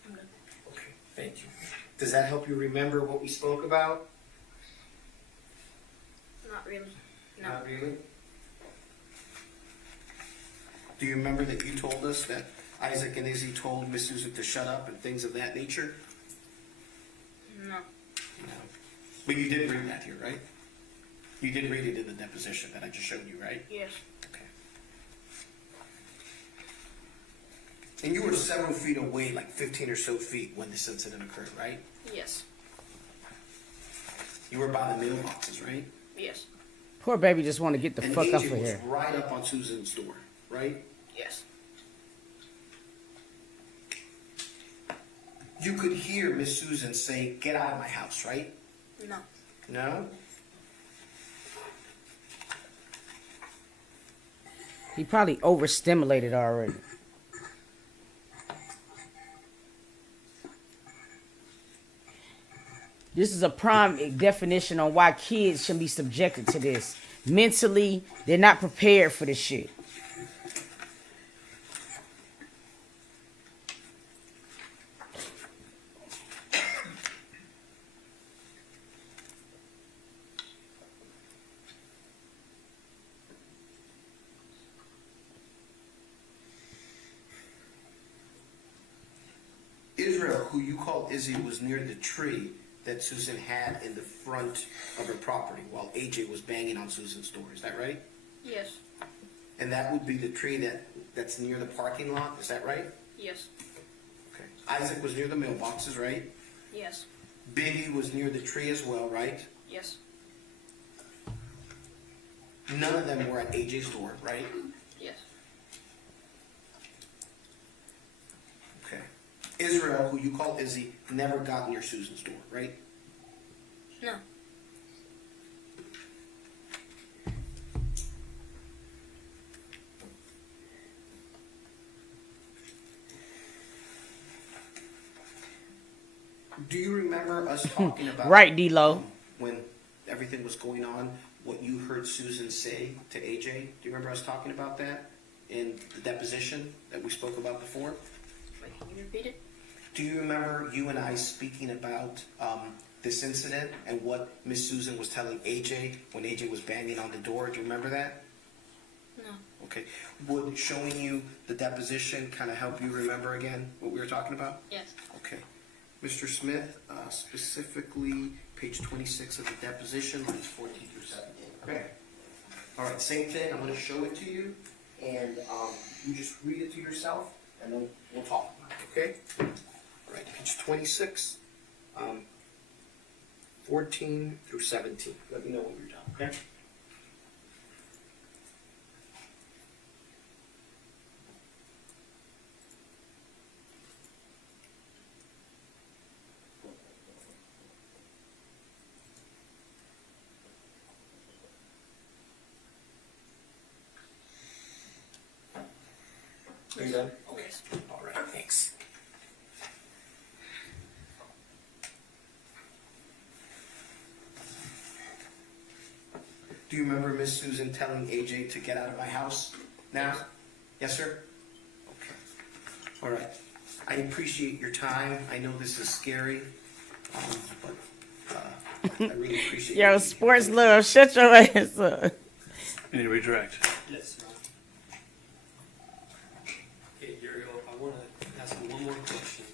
I'm good. Okay, thank you. Does that help you remember what we spoke about? Not really. No. Not really. Do you remember that you told us that Isaac and Izzy told Miss Susan to shut up and things of that nature? No. No. But you did read that here, right? You did read it in the deposition that I just showed you, right? Yes. Okay. And you were several feet away, like 15 or so feet, when this incident occurred, right? Yes. You were by the mailboxes, right? Yes. Poor baby just want to get the And fuck AJ up of was here. right up on Susan's door, right? Yes. You could hear Miss Susan say, "Get out of my house," right? No. No? He probably overstimulated already. This is a prime definition on why kids shouldn't be subjected to this. Mentally, they're not prepared for this shit. Israel, who you called Izzy, was near the tree that Susan had in the front of her property while AJ was banging on Susan's door. Is that right? Yes. And that would be the tree that's near the parking lot. Is that right? Yes. Okay. Isaac was near the mailboxes, right? Yes. Biggie was near the tree as well, right? Yes. None of them were at AJ's door, right? Yes. Okay. Israel, who you call Izzy, never got near Susan's door, right? No. Do you remember us talking about Right, D-Lo. When everything was going on, what you heard Susan say to AJ? Do you remember us talking about that in the deposition that we spoke about before? Wait, can you repeat it? Do you remember you and I speaking about this incident and what Miss Susan was telling AJ when AJ was banging on the door? Do you remember that? No. Okay. Would showing you the deposition kind of help you remember again what we were talking about? Yes. Okay. Mr. Smith, specifically page 26 of the deposition, lines 14 through 17. Okay. All right, same thing. I'm going to show it to you, and you just read it to yourself, and then we'll talk about it. Okay. All right, page 26, 14 through 17. Let me know when you're done. Okay. Are you done? Okay. All right. Thanks. Do you remember Miss Susan telling AJ to get out of my house now? Yes, sir? Okay. All right. I appreciate your time. I know this is scary, but I really appreciate Yo, you. sports love, shut your ass up. You need to redirect. Yes, Ron. Okay, Uriel, I want to ask you one more question.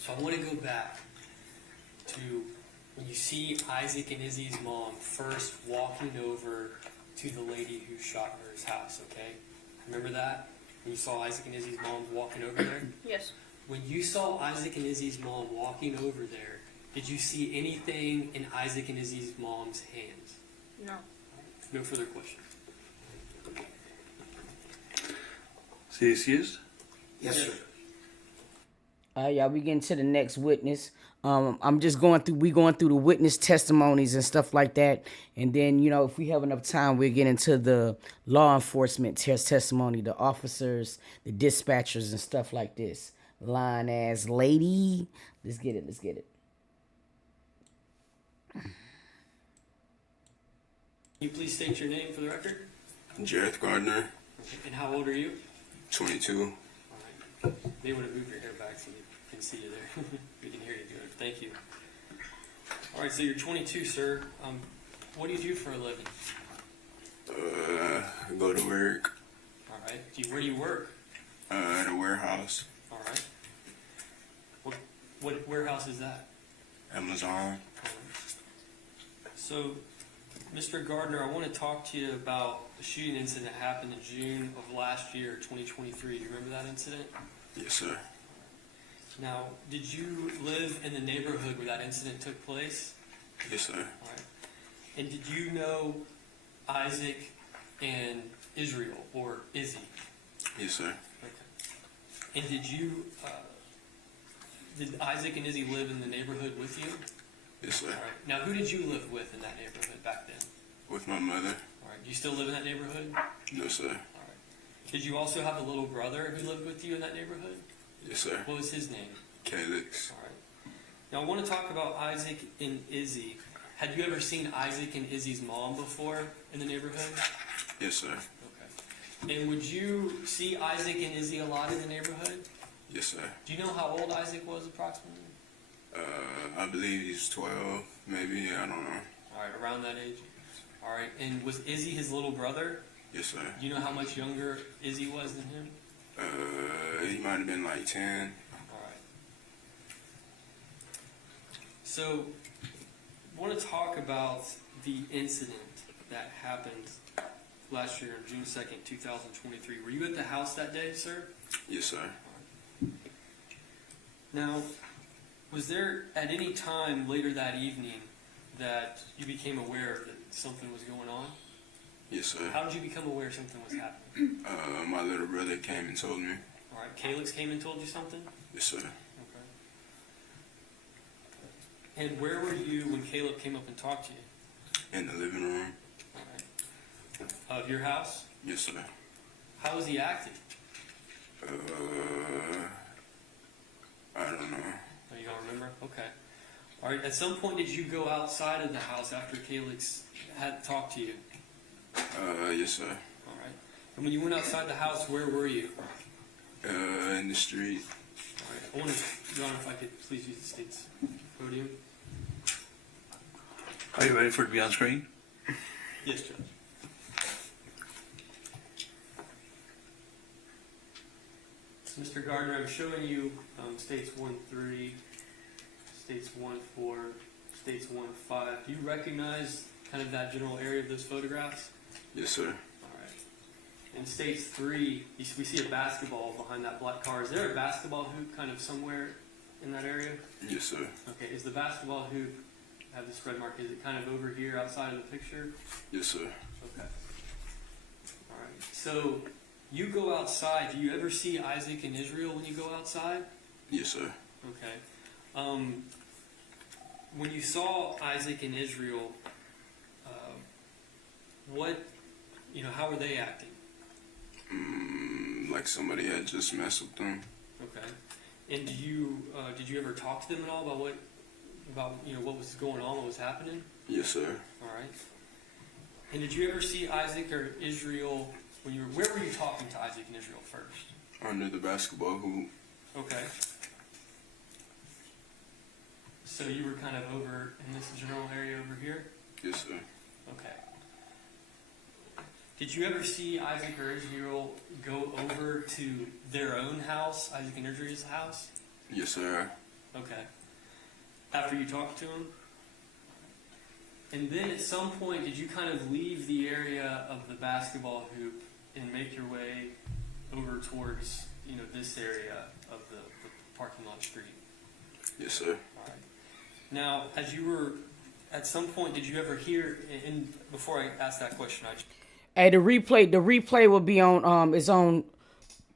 So I want to go back to when you see Isaac and Izzy's mom first walking over to the lady who shot her's house, okay? Remember that? When you saw Isaac and Izzy's mom walking over there? Yes. When you saw Isaac and Izzy's mom walking over there, did you see anything in Isaac and Izzy's mom's hands? No. No further questions. Is he excused? Yes, sir. Y'all, we getting to the next witness. I'm just going through the witness testimonies and stuff like that. And then, you know, if we have enough time, we'll get into the law enforcement testimony, the officers, the dispatchers and stuff like this. Line ass lady. Let's get it. Can you please state your name for the record? Jareth Gardner, Okay. And how old are you? 22. All right. May want to move your hair back so we can see you there. We can hear you good. Thank you. All right, so you're 22, sir. What do you do for a living? I go to work All right. Where do you work? at a warehouse, All right. What warehouse is that? Amazon. So, Mr. Gardner, I want to talk to you about a shooting incident that happened in June of last year, 2023. Do you remember that incident? Yes, sir. Now, did you live in the neighborhood where that incident took place? Yes, sir. All right. And did you know Isaac and Israel, or Izzy? Yes, sir. Okay. And did Isaac and Izzy live in the neighborhood with you? Yes, sir. All right. Now, who did you live with in that neighborhood back then? With my mother. All right. Do you still live in that neighborhood? No, sir. All right. Did you also have a little brother who lived with you in that neighborhood? Yes, sir. What was his name? Calix. All right. Now, I want to talk about Isaac and Izzy. Had you ever seen Isaac and Izzy's mom before in the neighborhood? Yes, sir. Okay. And would you see Isaac and Izzy a lot in the neighborhood? Yes, sir. Do you know how old Isaac was approximately? I believe he's 12, maybe. I don't know. All right, around that age. All right. And was Izzy his little brother? Yes, sir. Do you know how much younger Izzy was than him? He might have been like 10. All right. So, I want to talk about the incident that happened last year on June 2nd, 2023. Were you at the house that day, sir? Yes, sir. Now, was there at any time later that evening that you became aware that something was going on? Yes, sir. How did you become aware something was happening? My little brother came and told me. All right, Calix came and told you something? Yes, sir. Okay. And where were you when Caleb came up and talked to you? In the living room. All right. Of your house? Yes, sir. How was he acting? I don't know. Oh, you don't remember? Okay. All right. At some point, did you go outside of the house after Calix had talked to you? Yes, sir. All right. And when you went outside the house, where were you? In the street. All right. I want to, Your Honor, if I could please use the state's podium. Are you ready for it to be on screen? Yes, Judge. Mr. Gardner, I'm showing you states 1-3, states 1-4, states 1-5. Do you recognize kind of that general area of those photographs? Yes, sir. All right. In states 3, we see a basketball behind that black car. Is there a basketball hoop kind of somewhere in that area? Yes, sir. Okay. Is the basketball hoop have the spread mark? Is it kind of over here outside of the picture? Yes, sir. Okay. All right. So you go outside. Do you ever see Isaac and Israel when you go outside? Yes, sir. Okay. When you saw Isaac and Israel, how were they acting? like somebody had just messed with them. Okay. And did you ever talk to them at all about what was going on, what was happening? Yes, sir. All right. And did you ever see Isaac or Israel where were you talking to Isaac and Israel first? Under the basketball hoop. Okay. So you were kind of over in this general area over here? Yes, sir. Okay. Did you ever see Isaac or Israel go over to their own house, Isaac and Israel's house? Yes, sir. Okay. After you talked to them? And then at some point, did you kind of leave the area of the basketball hoop and make your way over towards, this area of the parking lot street? Yes, sir. All right. Now, as you were, at some point, did you ever hear, and before I ask that question, Hey, the replay will be on is on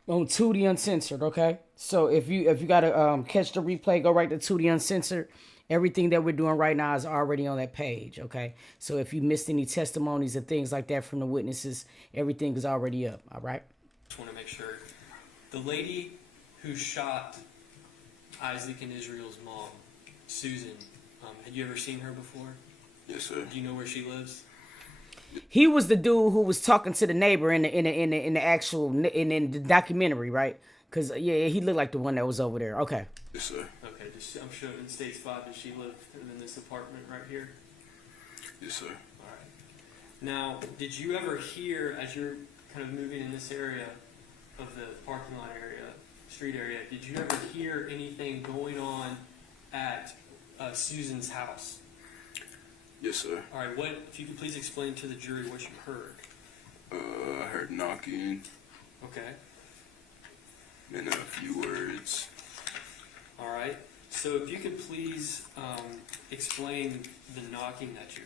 Tutti Uncensored, okay? So if you gotta catch the replay, go right to Tutti Uncensored. Everything that we're doing right now is already on that page, okay? So if you missed any testimonies and things like that from the witnesses, everything is already up, all right? just want to make sure. The lady who shot Isaac and Israel's mom, Susan, had you ever seen her before? Yes, sir. Do you know where she lives? He was the dude who was talking to the neighbor in the documentary, right? Because he looked like the one that was over there. Okay. Yes, sir. Okay, I'm sure in State 5, does she live in this apartment right here? Yes, sir. All right. Now, did you ever hear, as you're kind of moving in this area of the parking lot area, street area, did you ever hear anything going on at Susan's house? Yes, sir. All right, if you could please explain to the jury what you heard. I heard knocking Okay. and a few words. All right. So if you could please explain the knocking that you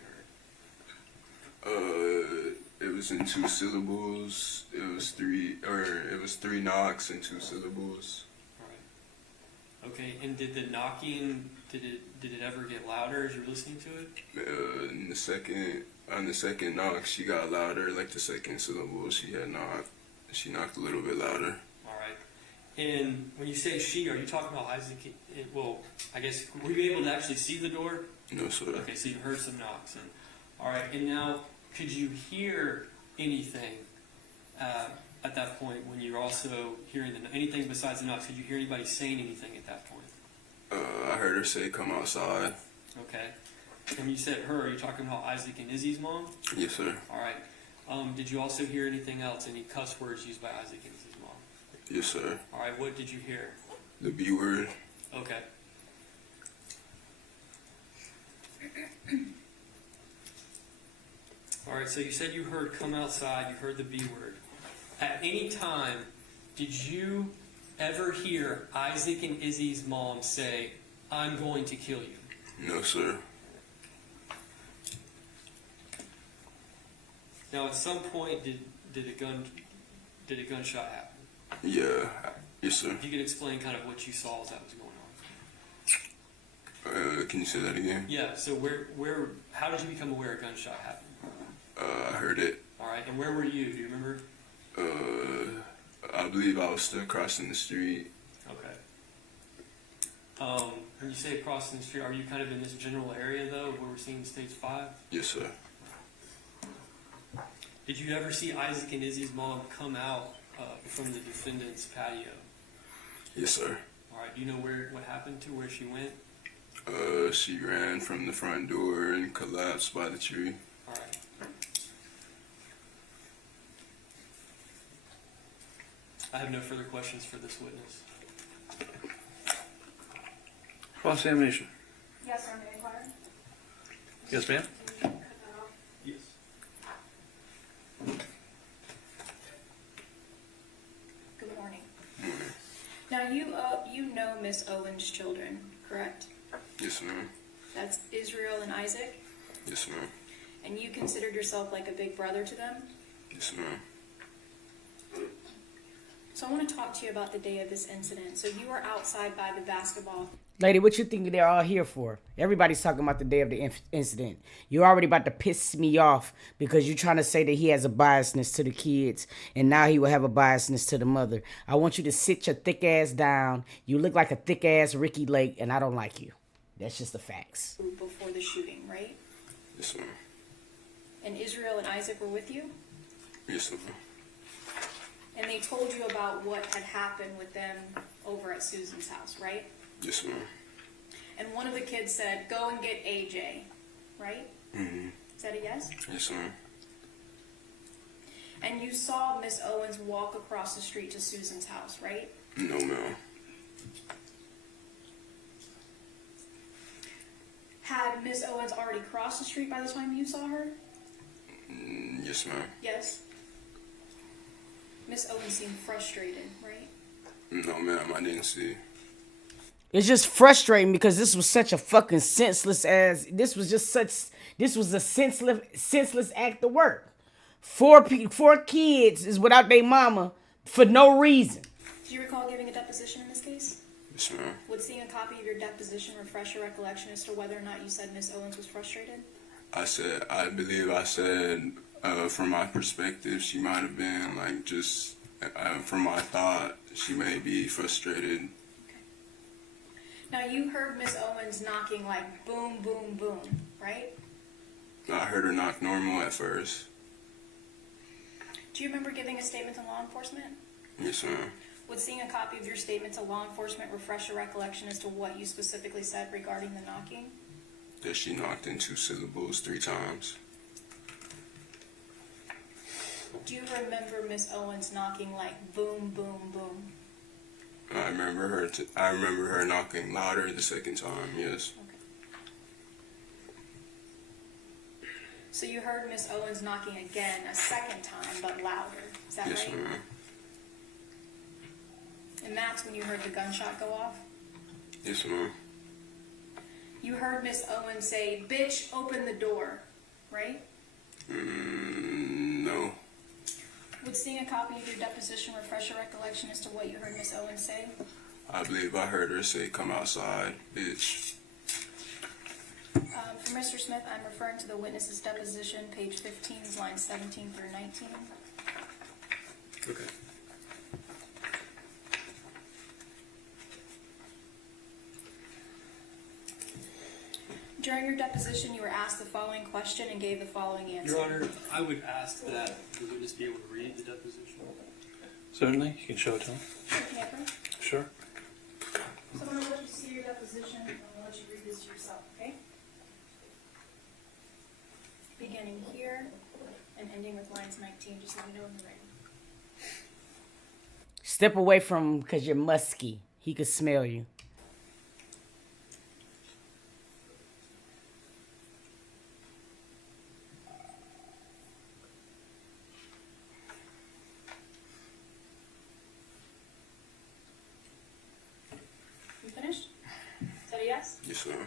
heard. It was in 2 syllables. It was three knocks and 2 syllables. All right. Okay. And did the knocking did it ever get louder as you were listening to it? On the second knock, she got louder. Like the second syllable, she knocked a little bit louder. All right. And when you say she, are you talking about Isaac? Well, I guess, were you able to actually see the door? No, sir. Okay, so you heard some knocks. All right. And now, could you hear anything at that point when you're also hearing anything besides the knocks? Could you hear anybody saying anything at that point? I heard her say, "Come outside." Okay. And you said her, are you talking about Isaac and Izzy's mom? Yes, sir. All right. Did you also hear anything else? Any cuss words used by Isaac and Izzy's mom? Yes, sir. All right. What did you hear? The B word. Okay. All right. So you said you heard "come outside." You heard the B word. At any time, did you ever hear Isaac and Izzy's mom say, "I'm going to kill you"? No, sir. Now, at some point, did a gunshot happen? Yeah. Yes, sir. If you could explain kind of what you saw as that was going on. Can you say that again? Yeah. So how did you become aware a gunshot happened? I heard it. All right. And where were you? Do you remember? I believe I was still crossing the street. Okay. When you say crossing the street, are you kind of in this general area though, where we're seeing Stage 5? Yes, sir. Did you ever see Isaac and Izzy's mom come out from the defendant's patio? Yes, sir. All right. Do you know what happened to where she went? She ran from the front door and collapsed by the tree. All right. I have no further questions for this witness. Cross-examination. Yes, sir, may I inquire? Yes, ma'am. Yes. Good morning. Now, you know Miss Owen's children, correct? Yes, ma'am. That's Israel and Isaac? Yes, ma'am. And you considered yourself like a big brother to them? Yes, ma'am. So I want to talk to you about the day of this incident. So you were outside by the basketball. Lady, what you think they're all here for? Everybody's talking about the day of the incident. You're already about to piss me off because you're trying to say that he has a biasness to the kids and now he will have a biasness to the mother. I want you to sit your thick ass down. You look like a thick ass Ricky Lake and I don't like you. That's just the facts. Before the shooting, right? Yes, ma'am. And Israel and Isaac were with you? Yes, ma'am. And they told you about what had happened with them over at Susan's house, right? Yes, ma'am. And one of the kids said, go and get AJ, right? Mm-hmm. Is that a yes? Yes, ma'am. And you saw Miss Owens walk across the street to Susan's house, right? No, ma'am. Had Miss Owens already crossed the street by the time you saw her? Yes, ma'am. Yes. Miss Owens seemed frustrated, right? No, ma'am, I didn't see. It's just frustrating because this was such a fucking senseless ass. This was a senseless act of work. Four kids is without their mama for no reason. Do you recall giving a deposition in this case? Yes, ma'am. Would seeing a copy of your deposition refresh your recollection as to whether or not you said Miss Owens was frustrated? I believe I said, from my perspective, she might have been, like, just, from my thought, she may be frustrated. Now you heard Miss Owens knocking like boom, boom, boom, right? I heard her knock normal at first. Do you remember giving a statement to law enforcement? Yes, ma'am. Would seeing a copy of your statement to law enforcement refresh your recollection as to what you specifically said regarding the knocking? That she knocked in 2 syllables 3 times. Do you remember Miss Owens knocking like boom, boom, boom? I remember her knocking louder the second time. Yes. Okay. So you heard Miss Owens knocking again a second time, but louder. Is that Yes, right? ma'am. And that's when you heard the gunshot go off? Yes, ma'am. You heard Miss Owens say, "Bitch, open the door," right? No. Would seeing a copy of your deposition refresh your recollection as to what you heard Miss Owens say? I believe I heard her say, "Come outside, bitch." For Mr. Smith, I'm referring to the witness's deposition, page 15, lines 17 through 19. Okay. During your deposition, you were asked the following question and gave the following answer. Your Honor, I would ask that the witness be able to read the deposition. Certainly, you can show it to him. Camper. Sure. So I'm going to let you see your deposition, and I'm going to let you read this to yourself, okay? Beginning here and ending with lines 19, just let me know when you're ready. Step away from him because you're musky. He could smell you. You finished? Is that a yes? Yes, ma'am.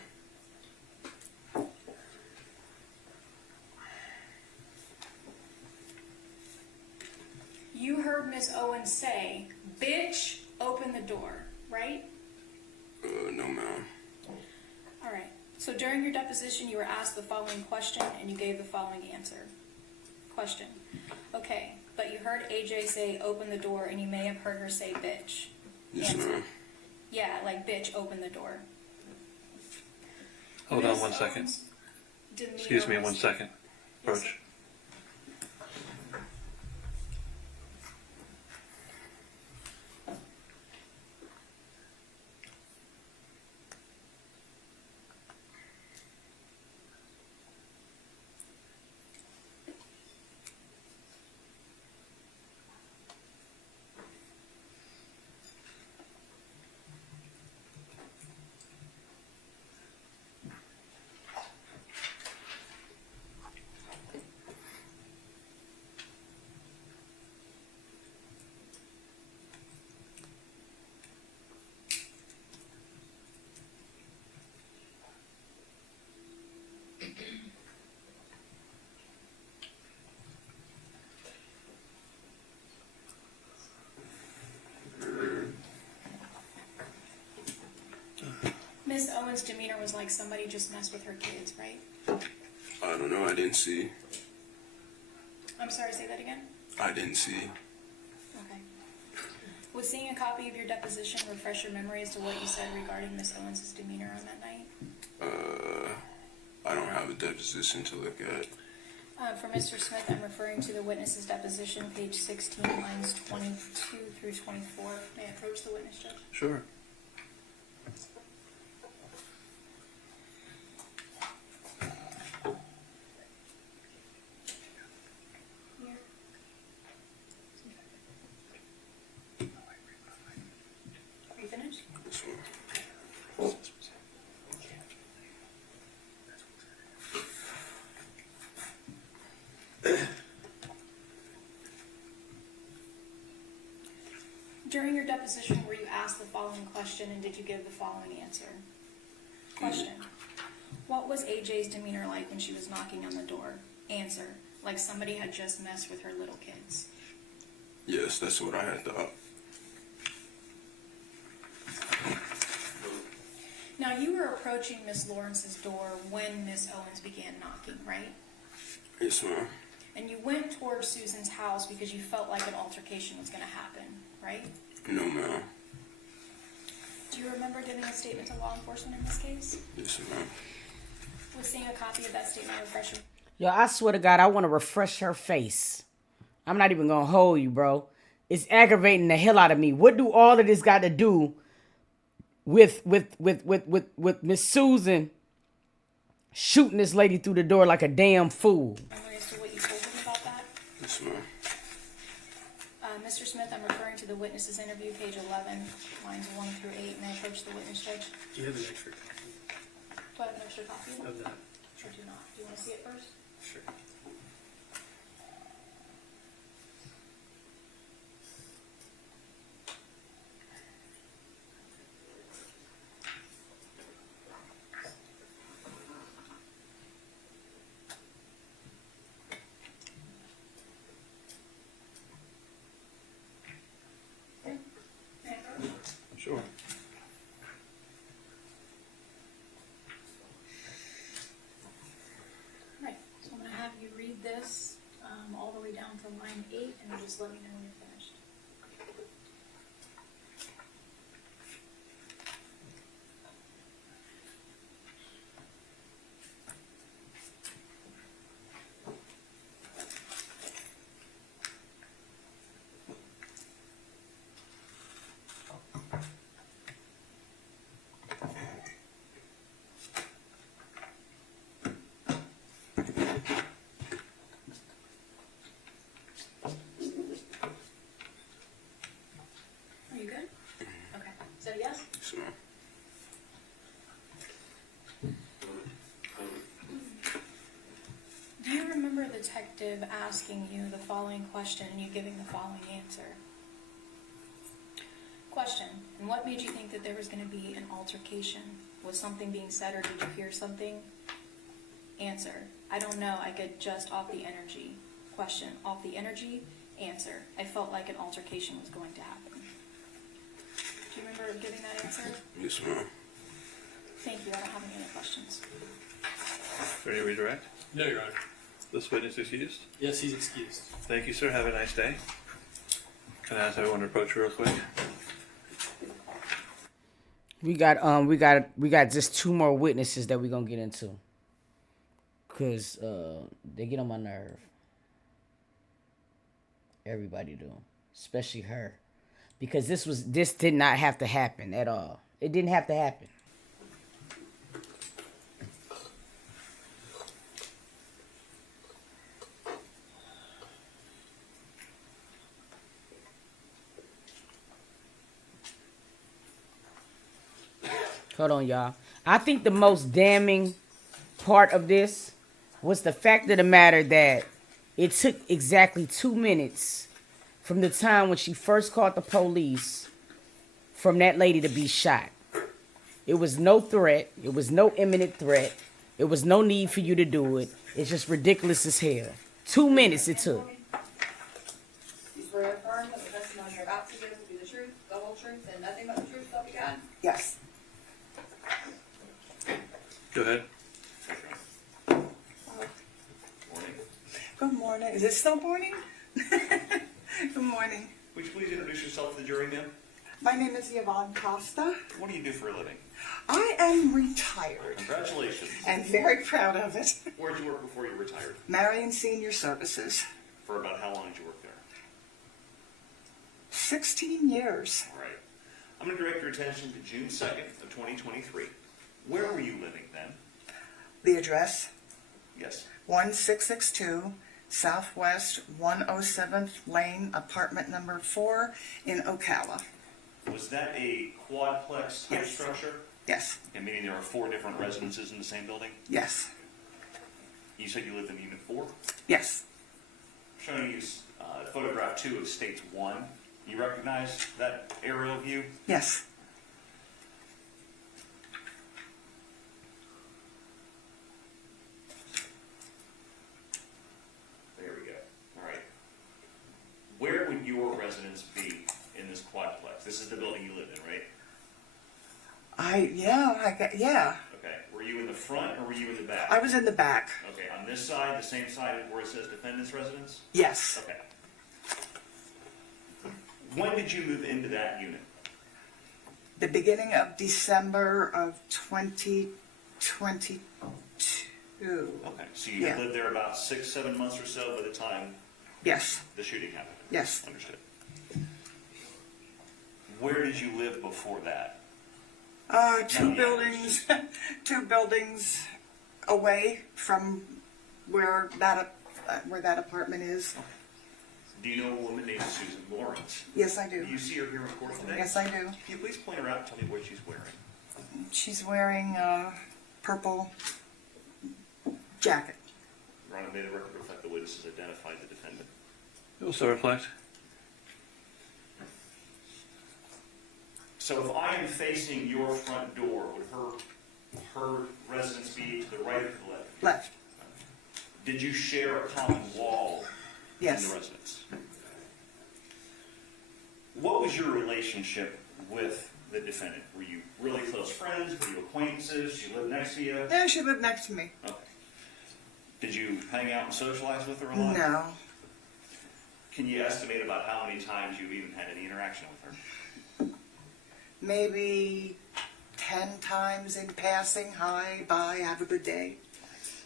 You heard Miss Owens say, "Bitch, open the door," right? No, ma'am. All right. So during your deposition, you were asked the following question and you gave the following answer. Question. Okay, but you heard AJ say, "Open the door," and you may have heard her say, "Bitch." Yes, Answer. ma'am. Yeah, like, "Bitch, open the door." Hold on Miss 1 second. Owens' demeanor Excuse me was- 1 second. Yes, Approach. Miss Owens' demeanor was like somebody just messed with her kids, right? I don't know. I didn't see. I'm sorry, say that again? I didn't see. Okay. Would seeing a copy of your deposition refresh your memory as to what you said regarding Miss Owens' demeanor on that night? I don't have a deposition to look at. For Mr. Smith, I'm referring to the witness's deposition, page 16, lines 22 through 24. May I approach the witness, Judge? Sure. Are you finished? This one. During your deposition, were you asked the following question and did you give the following answer? Question. What was AJ's demeanor like when she was knocking on the door? Answer. Like somebody had just messed with her little kids. Yes, that's what I had thought. Now, you were approaching Miss Lawrence's door when Miss Owens began knocking, right? Yes, ma'am. And you went towards Susan's house because you felt like an altercation was going to happen, right? No, ma'am. Do you remember giving a statement to law enforcement in this case? Yes, ma'am. Was seeing a copy of that statement refresh your... Yo, I swear to God, I want to refresh her face. I'm not even going to hold you, bro. It's aggravating the hell out of me. What do all of this got to do with Miss Susan shooting this lady through the door like a damn fool? memory as to what you told him about that? Yes, ma'am. Mr. Smith, I'm referring to the witness's interview, page 11, lines 1 through 8. May I approach the witness, Judge? Do you have an extra copy Do I have an extra copy? of that? Or do not? Do you want to see it first? Sure. May I approach? Sure. Right, so I'm going to have you read this all the way down to line 8, and just let me know when you're finished. Are you good? Okay. Is that a yes? Yes, ma'am. Do you remember the detective asking you the following question and you giving the following answer? Question. And what made you think that there was going to be an altercation? Was something being said or did you hear something? Answer. I don't know. I get just off the energy. Question. Off the energy? Answer. I felt like an altercation was going to happen. Do you remember giving that answer? Yes, ma'am. Thank you. I don't have any other questions. Is there any redirect? No, Your Honor. This witness excused. Yes, he's excused. Thank you, sir. Have a nice day. Can I ask everyone to approach real quick? We got just 2 more witnesses that we're gonna get into. Cause they get on my nerve. Everybody do. Especially her. Because this did not have to happen at all. It didn't have to happen. Hold on, y'all. I think the most damning part of this was the fact of the matter that it took exactly 2 minutes from the time when she first called the police from that lady to be shot. It was no threat. It was no imminent threat. It was no need for you to do it. It's just ridiculous as hell. 2 minutes it took. You swear to affirm that the testimony you're about to give will be the truth, the whole truth, and nothing but the truth, so help you God? Yes. Go ahead. Morning. Good morning. Is it still morning? Good morning. Would you please introduce yourself to the jury, ma'am? My name is Yvonne Costa. What do you do for a living? I am retired Congratulations. and very proud of it. Where did you work before you retired? Marion Senior Services. For about how long did you work there? 16 years. All right. I'm going to direct your attention to June 2nd of 2023. Where were you living then? The address, Yes. 1662 Southwest 107th Lane, apartment number 4 in Ocala. Was that a quadplex type Yes. structure? Yes, And meaning there are 4 different residences in the same building? yes, You said you lived in Unit 4? yes, Showing you photograph 2 of States 1. You recognize that aerial view? yes. There we go. All right. Where would your residence be in this quadplex? This is the building you live in, right? Yeah. Okay. Were you in the front or were you in the back? I was in the back. Okay. On this side, the same side where it says defendant's residence? Yes. Okay. When did you move into that unit? The beginning of December of 2022. Okay. So you Yeah. lived there about 6-7 months or so by the time Yes, the shooting happened? yes. Understood. Where did you live before that? Two Not yet. buildings, 2 buildings away from where that apartment is. Do you know a woman named Susan Lorincz? Yes, I Do do. you see her here in court today? Yes, I do. Can you please point her out and tell me what she's wearing? She's wearing a purple jacket. Your Honor, may the record reflect the witnesses identified the defendant. It will so reflect. So if I am facing your front door, would her residence be to the right or to the left? Left. Did you share a common wall in Yes. the residence? What was your relationship with the defendant? Were you really close friends? Were you acquaintances? She lived next to you? Yeah, she lived next to me. Okay. Did you hang out and socialize with her a lot? No. Can you estimate about how many times you've even had any interaction with her? Maybe 10 times in passing. Hi, bye, have a good day.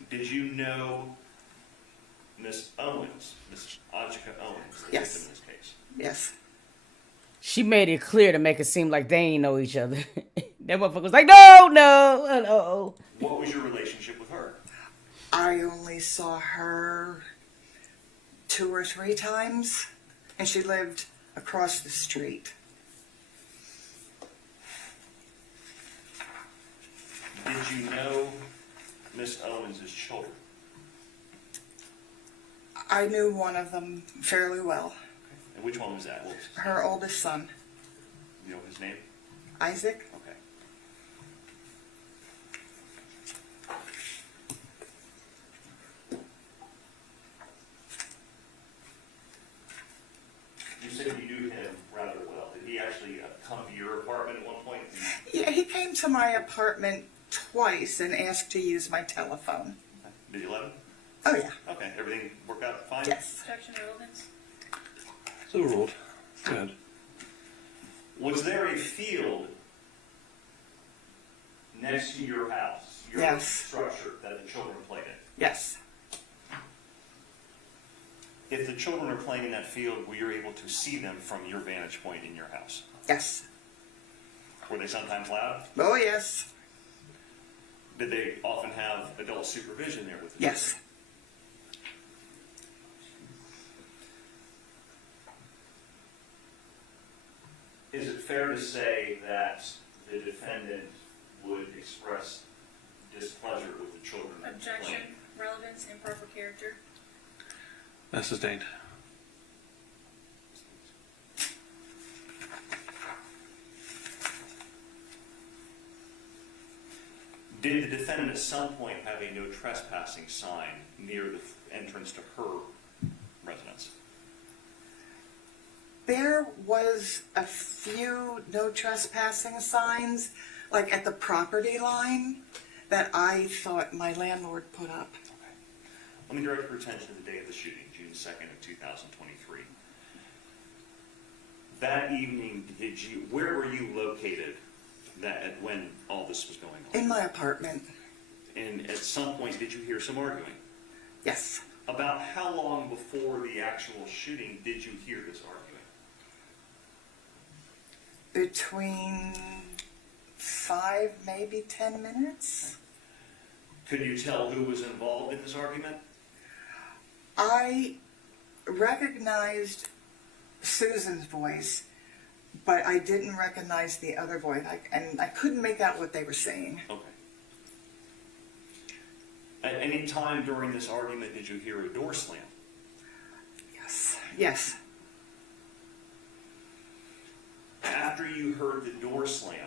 Did you know Miss Owens, Miss Ajika Owens, the Yes. victim in this case? Yes. She made it clear to make it seem like they ain't know each other. That motherfucker was like, no. What was your relationship with her? I only saw her 2 or 3 times, and she lived across the street. Did you know Miss Owens' children? I knew one of them fairly well. And which one was that? What was his Her oldest son, You know his name? Isaac. Okay. You said you knew him rather well. Did he actually come to your apartment at one point? Yeah, he came to my apartment twice and asked to use my telephone. Did you let him? Oh, yeah. Okay. Everything worked out fine? Yes. Objection relevance. So ruled. Go ahead. Was there a field next to your house, your Yes. structure that the children played in? Yes. If the children were playing in that field, were you able to see them from your vantage point in your house? Yes. Were they sometimes loud? Oh, yes. Did they often have adult supervision there with the Yes. children? Is it fair to say that the defendant would express displeasure with the children Objection playing? relevance improper character. That's sustained. Did the defendant at some point have a no trespassing sign near the entrance to her residence? There was a few no trespassing signs, like at the property line, that I thought my landlord put up. Let me direct your attention to the day of the shooting, June 2nd of 2023. That evening, where were you located when all this was going on? In my apartment. And at some point, did you hear some arguing? Yes. About how long before the actual shooting did you hear this arguing? Between 5, maybe 10 minutes. Could you tell who was involved in this argument? I recognized Susan's voice, but I didn't recognize the other voice, and I couldn't make out what they were saying. Okay. At any time during this argument, did you hear a door slam? Yes. Yes. After you heard the door slam,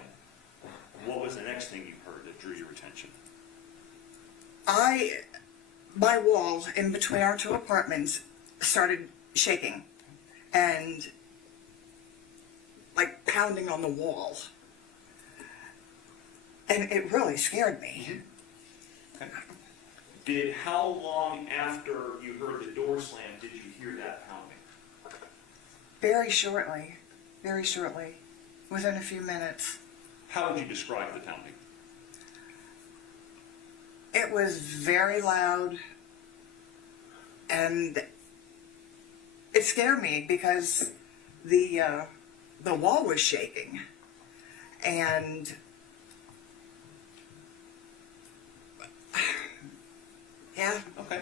what was the next thing you heard that drew your attention? My wall in between our two apartments started shaking and like pounding on the wall. And it really scared me. Okay. How long after you heard the door slam did you hear that pounding? Very shortly, within a few minutes. How would you describe the pounding? It was very loud, and it scared me because the wall was shaking, and yeah. Okay.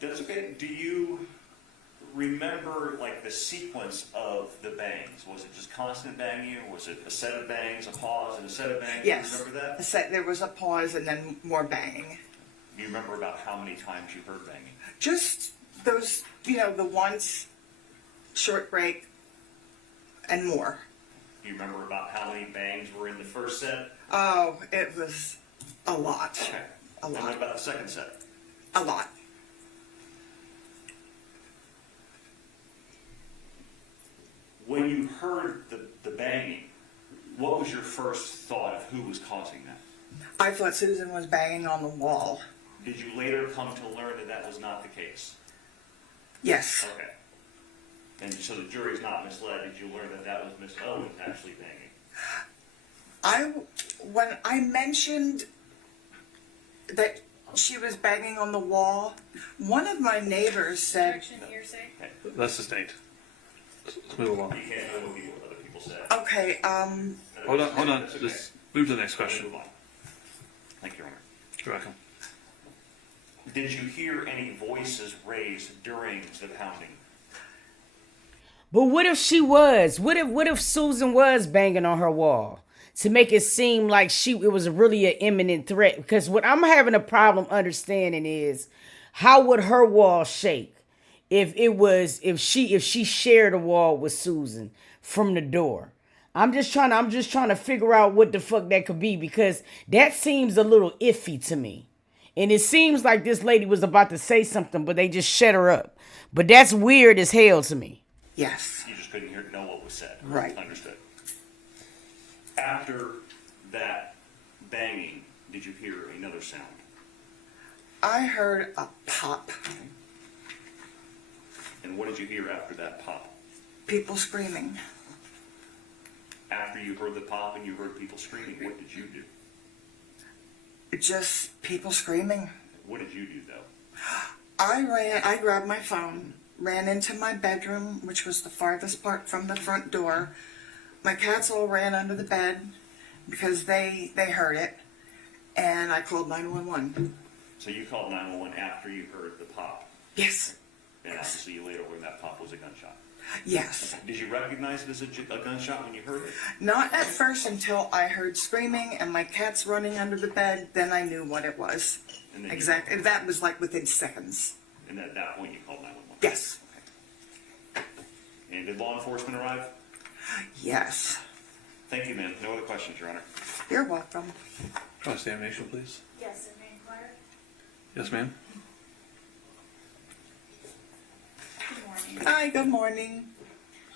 That's okay. Do you remember like the sequence of the bangs? Was it just constant banging, or was it a set of bangs, a pause, and a set of bangs? Yes. Do you remember that? There was a pause and then more banging. Do you remember about how many times you heard banging? Just those, the once, short break, and more. Do you remember about how many bangs were in the first set? Oh, it was a lot. Okay. A And what lot. about the second set? A lot. When you heard the banging, what was your first thought of who was causing that? I thought Susan was banging on the wall. Did you later come to learn that that was not the case? Yes. Okay. And so the jury's not misled. Did you learn that that was Miss Owens actually banging? When I mentioned that she was banging on the wall, one of my neighbors said, Objection, hearsay. That's the state. Let's move along. You can't know what other people said. okay, Hold on. That's okay. Let's move to the next question. Move on. Thank you, Your Honor. You're welcome. Did you hear any voices raised during the pounding? But what if she was? What if Susan was banging on her wall to make it seem like it was really an imminent threat? Because what I'm having a problem understanding is, how would her wall shake if she shared a wall with Susan from the door? I'm just trying to figure out what the fuck that could be, because that seems a little iffy to me. And it seems like this lady was about to say something, but they just shut her up. But that's weird as hell to me. yes. You just couldn't know what was said. Right. Understood. After that banging, did you hear another sound? I heard a pop. And what did you hear after that pop? People screaming. After you heard the pop and you heard people screaming, what did you do? Just people screaming. What did you do, though? I grabbed my phone, ran into my bedroom, which was the farthest part from the front door. My cats all ran under the bed because they heard it, and I called 911. So you called 911 after you heard the pop, Yes. and obviously you later learned that pop was a gunshot. Yes. Did you recognize it as a gunshot when you heard it? Not at first until I heard screaming and my cats running under the bed, then I knew what it was. And then Exactly. That was like within seconds. And at that point you called 911? Yes. And did law enforcement arrive? Yes. Thank you, ma'am. No other questions, Your Honor. You're welcome. Examination, please. Yes, and may inquire. Yes, ma'am. Good morning. Hi, good morning.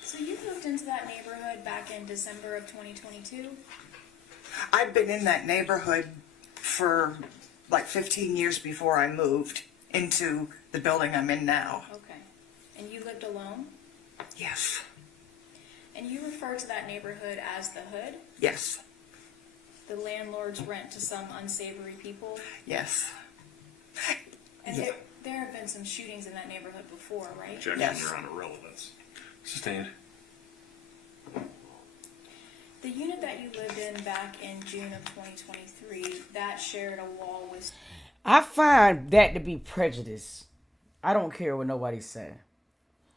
So you moved into that neighborhood back in December of 2022? I've been in that neighborhood for like 15 years before I moved into the building I'm in now. Okay. And you lived alone? Yes. And you refer to that neighborhood as the hood? Yes. The landlords rent to some unsavory people? Yes. And Yeah. there have been some shootings in that neighborhood before, right? Objection, Yes. Your Honor, relevance. Sustained. The unit that you lived in back in June of 2023, that shared a wall with... I find that to be prejudice. I don't care what nobody's saying.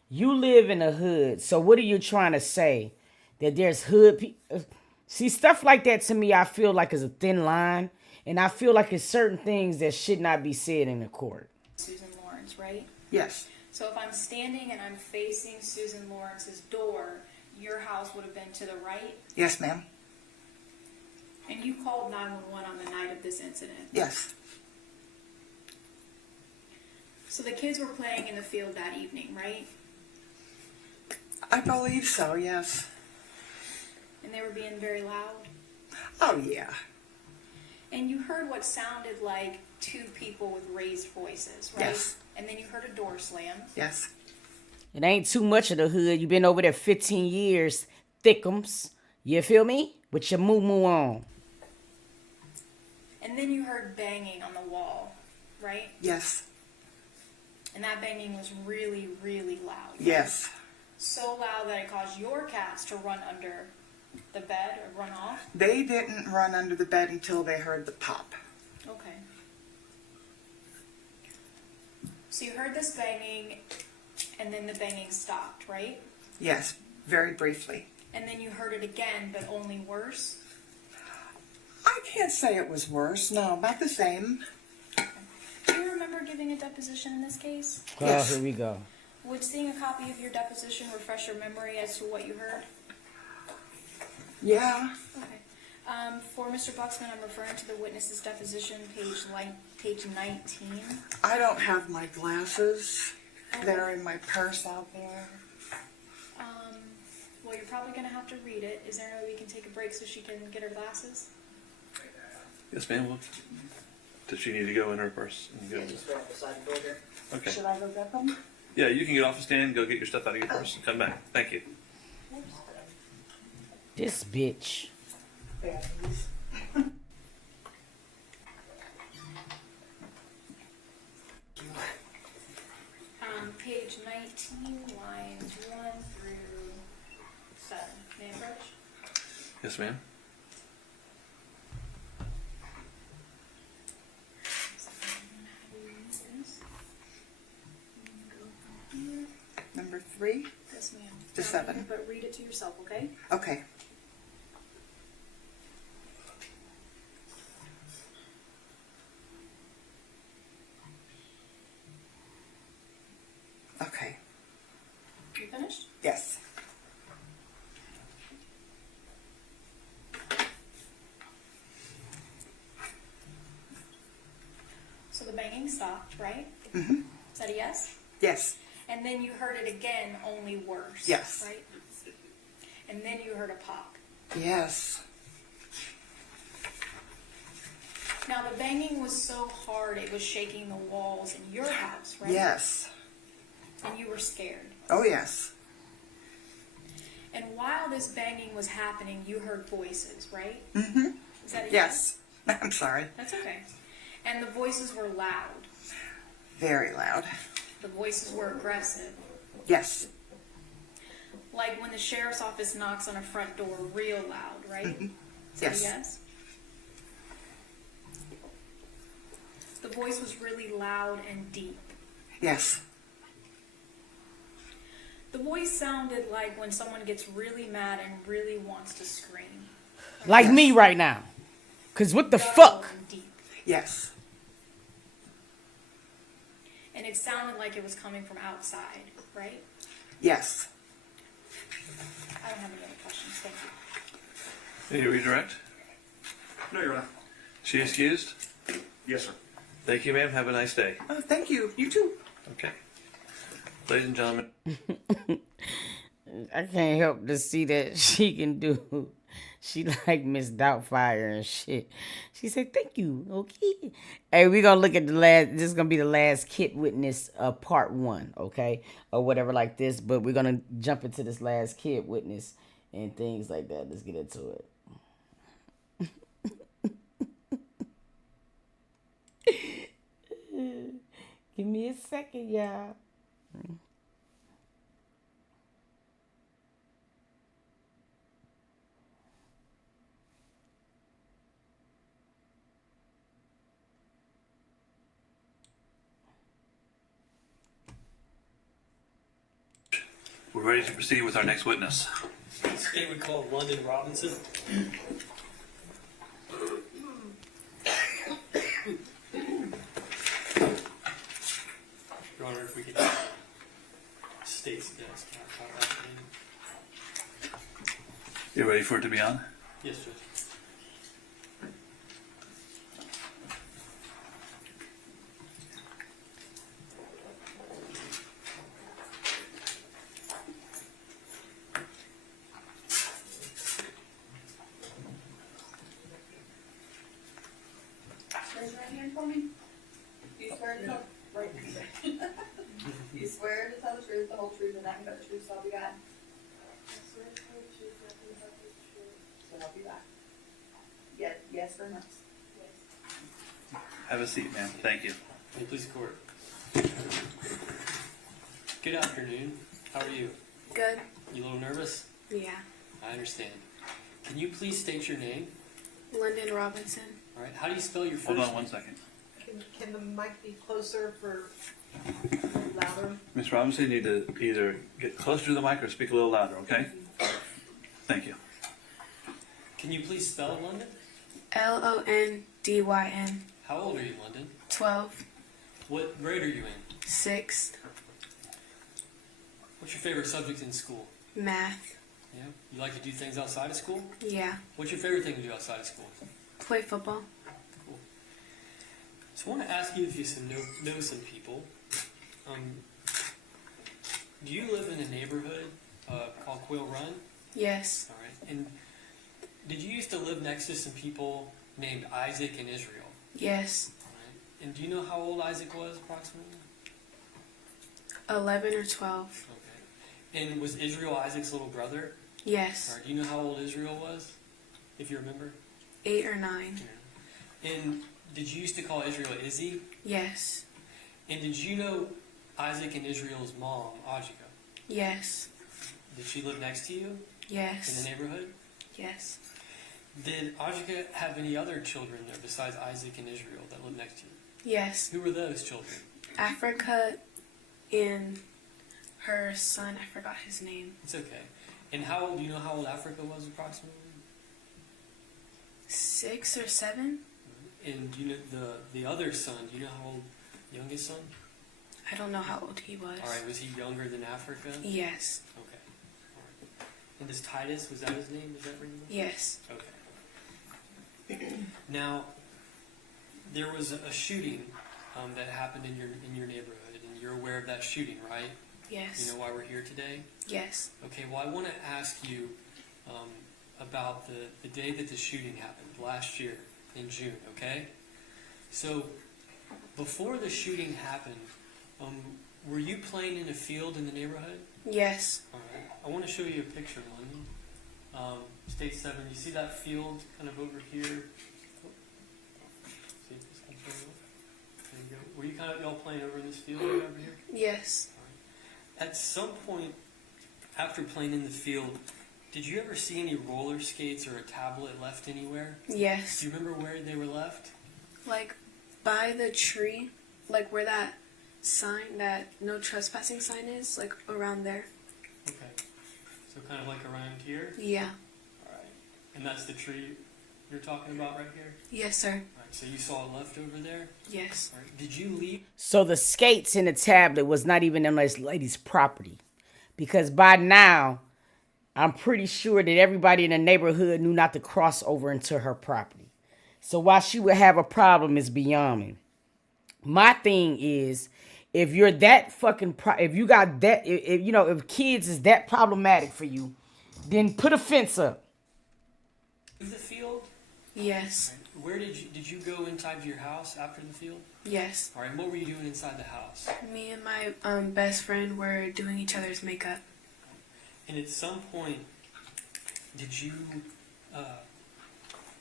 You live in a hood, so what are you trying to say? That there's hood people? See, stuff like that to me, I feel like is a thin line, and I feel like it's certain things that should not be said in the court. Susan Lorincz, right? Yes. So if I'm standing and I'm facing Susan Lawrence's door, your house would have been to the right, Yes, ma'am. and you called 911 on the night of this incident. Yes. So the kids were playing in the field that evening, right? I believe so, yes. And they were being very loud. Oh, yeah. And you heard what sounded like two people with raised voices, right? Yes. And then you heard a door slam. Yes. It ain't too much of the hood. You been over there 15 years, thickums. You feel me? With your moo-moo on. And then you heard banging on the wall, right? Yes. And that banging was really, really loud. Yes. So loud that it caused your cats to run under the bed or run off. They didn't run under the bed until they heard the pop. Okay. So you heard this banging, and then the banging stopped, right? Yes, very briefly. And then you heard it again, but only worse. I can't say it was worse. No, about the same. Do you remember giving a deposition in this case? Oh, Yes. here we go. Would seeing a copy of your deposition refresh your memory as to what you heard? Yeah. Okay. For Mr. Buxman, I'm referring to the witness's deposition, page 19. I don't have my glasses. They're in my purse out there. Well, you're probably going to have to read it. Is there any way we can take a break so she can get her glasses? Yes, ma'am. Well, does she need to go in her purse? And go? right beside the door here. Okay. Should I go get them? Yeah, you can get off the stand, go get your stuff out of your purse, and come back. Thank you. This bitch. Batteries. Page 19, lines 1 through 7. May I approach? Yes, ma'am. Number 3. Yes, ma'am. To 7. But read it to yourself, okay? Okay. Okay. You finished? Yes. So the banging stopped, right? Mm-hmm. Is that a yes? Yes. And then you heard it again, only worse. Yes. Right? And then you heard a pop. Yes. Now the banging was so hard it was shaking the walls in your house, right? Yes. And you were scared. Oh, yes. And while this banging was happening, you heard voices, right? Mm-hmm. Is that a Yes. I'm sorry. That's okay. And the voices were loud. Very loud. The voices were aggressive. Yes. Like when the sheriff's office knocks on a front door real loud, right? Mm-hmm. Is that a Yes. yes? The voice was really loud and deep. Yes. The voice sounded like when someone gets really mad and really wants to scream. Like me right now. Cause what the fuck? And deep. Yes. And it sounded like it was coming from outside, right? Yes. I don't have any other questions. Thank you. Need to redirect? No, Your Honor. She excused? Yes, sir. Thank you, ma'am. Have a nice day. Oh, thank you. You too. Okay. Ladies and gentlemen. I can't help to see that she can do She like Miss Doubtfire and shit. She said, "Thank you." Okay. Hey, we gonna look at the last. This is gonna be the last kid witness, part 1, okay, or whatever like this. But we're gonna jump into this last kid witness and things like that. Let's get into it. Give me a second, y'all. We're ready to proceed with our next witness. This kid we call London Robinson. Your Honor, if we could state's desk. You ready for it to be on? Yes, Judge. Raise your right hand for me. Do you swear to tell, right, do you swear to tell the truth, the whole truth, and nothing but the truth, so help you God? So help you God. Yes or no? Have a seat, ma'am. Thank you. May it please the court. Good afternoon. How are you? Good. You a little nervous? Yeah. I understand. Can you please state your name? London Robinson. All right. How do you spell your first Hold on name? 1 second. Can the mic be closer for louder? Ms. Robinson, you need to either get closer to the mic or speak a little louder, okay? Thank you. Can you please spell London? Londyn. How old are you, London? 12. What grade are you in? 6th. What's your favorite subject in school? Math. Yeah. You like to do things outside of school? Yeah. What's your favorite thing to do outside of school? Play football. Cool. So I want to ask you if you know some people. Do you live in a neighborhood called Quill Run? Yes. All right. And did you used to live next to some people named Isaac and Israel? Yes. All right. And do you know how old Isaac was approximately? 11 or 12. Okay. And was Israel Isaac's little brother? Yes. All right. Do you know how old Israel was, if you remember? 8 or 9. Yeah. And did you used to call Israel Izzy? Yes. And did you know Isaac and Israel's mom, Ajika? Yes. Did she live next to you in Yes. the neighborhood? Yes. Did Ajika have any other children there besides Isaac and Israel that lived next to you? Yes. Who were those children? Africa and her son, I forgot his name. It's okay. And how old, do you know how old Africa was approximately? 6 or 7? And do you know the other son, do you know how old the youngest son? I don't know how old he was. Alright, was he younger than Africa? Yes. Okay. Alright. And this Titus, was that his name? Is that what you know? Yes. Okay. Now, there was a shooting that happened in your neighborhood, and you're aware of that shooting, right? Yes. You know why we're here today? Yes. Okay, well, I want to ask you about the day that the shooting happened, last year in June, okay? So, before the shooting happened, were you playing in a field in the neighborhood? Yes. All right. I want to show you a picture, London. State 7, you see that field kind of over here? See if this can show you. There you go. Were you y'all playing over in this field over here? Yes. All right. At some point, after playing in the field, did you ever see any roller skates or a tablet left anywhere? Yes. Do you remember where they were left? Like by the tree, like where that sign, that no trespassing sign is, like around there. Okay. So kind of like around here? Yeah. All right. And that's the tree you're talking about right here? Yes, sir. All right. So you saw it left over there? Yes. All right. Did you leave? So the skates and the tablet was not even on this lady's property. Because by now, I'm pretty sure that everybody in the neighborhood knew not to cross over into her property. So why she would have a problem is beyond me. My thing is, if you're that fucking, if you got that, if kids is that problematic for you, then put a fence up. the field? Yes. Where did you go inside of your house after the field? Yes. All right. What were you doing inside the house? Me and my best friend were doing each other's makeup. And at some point, did you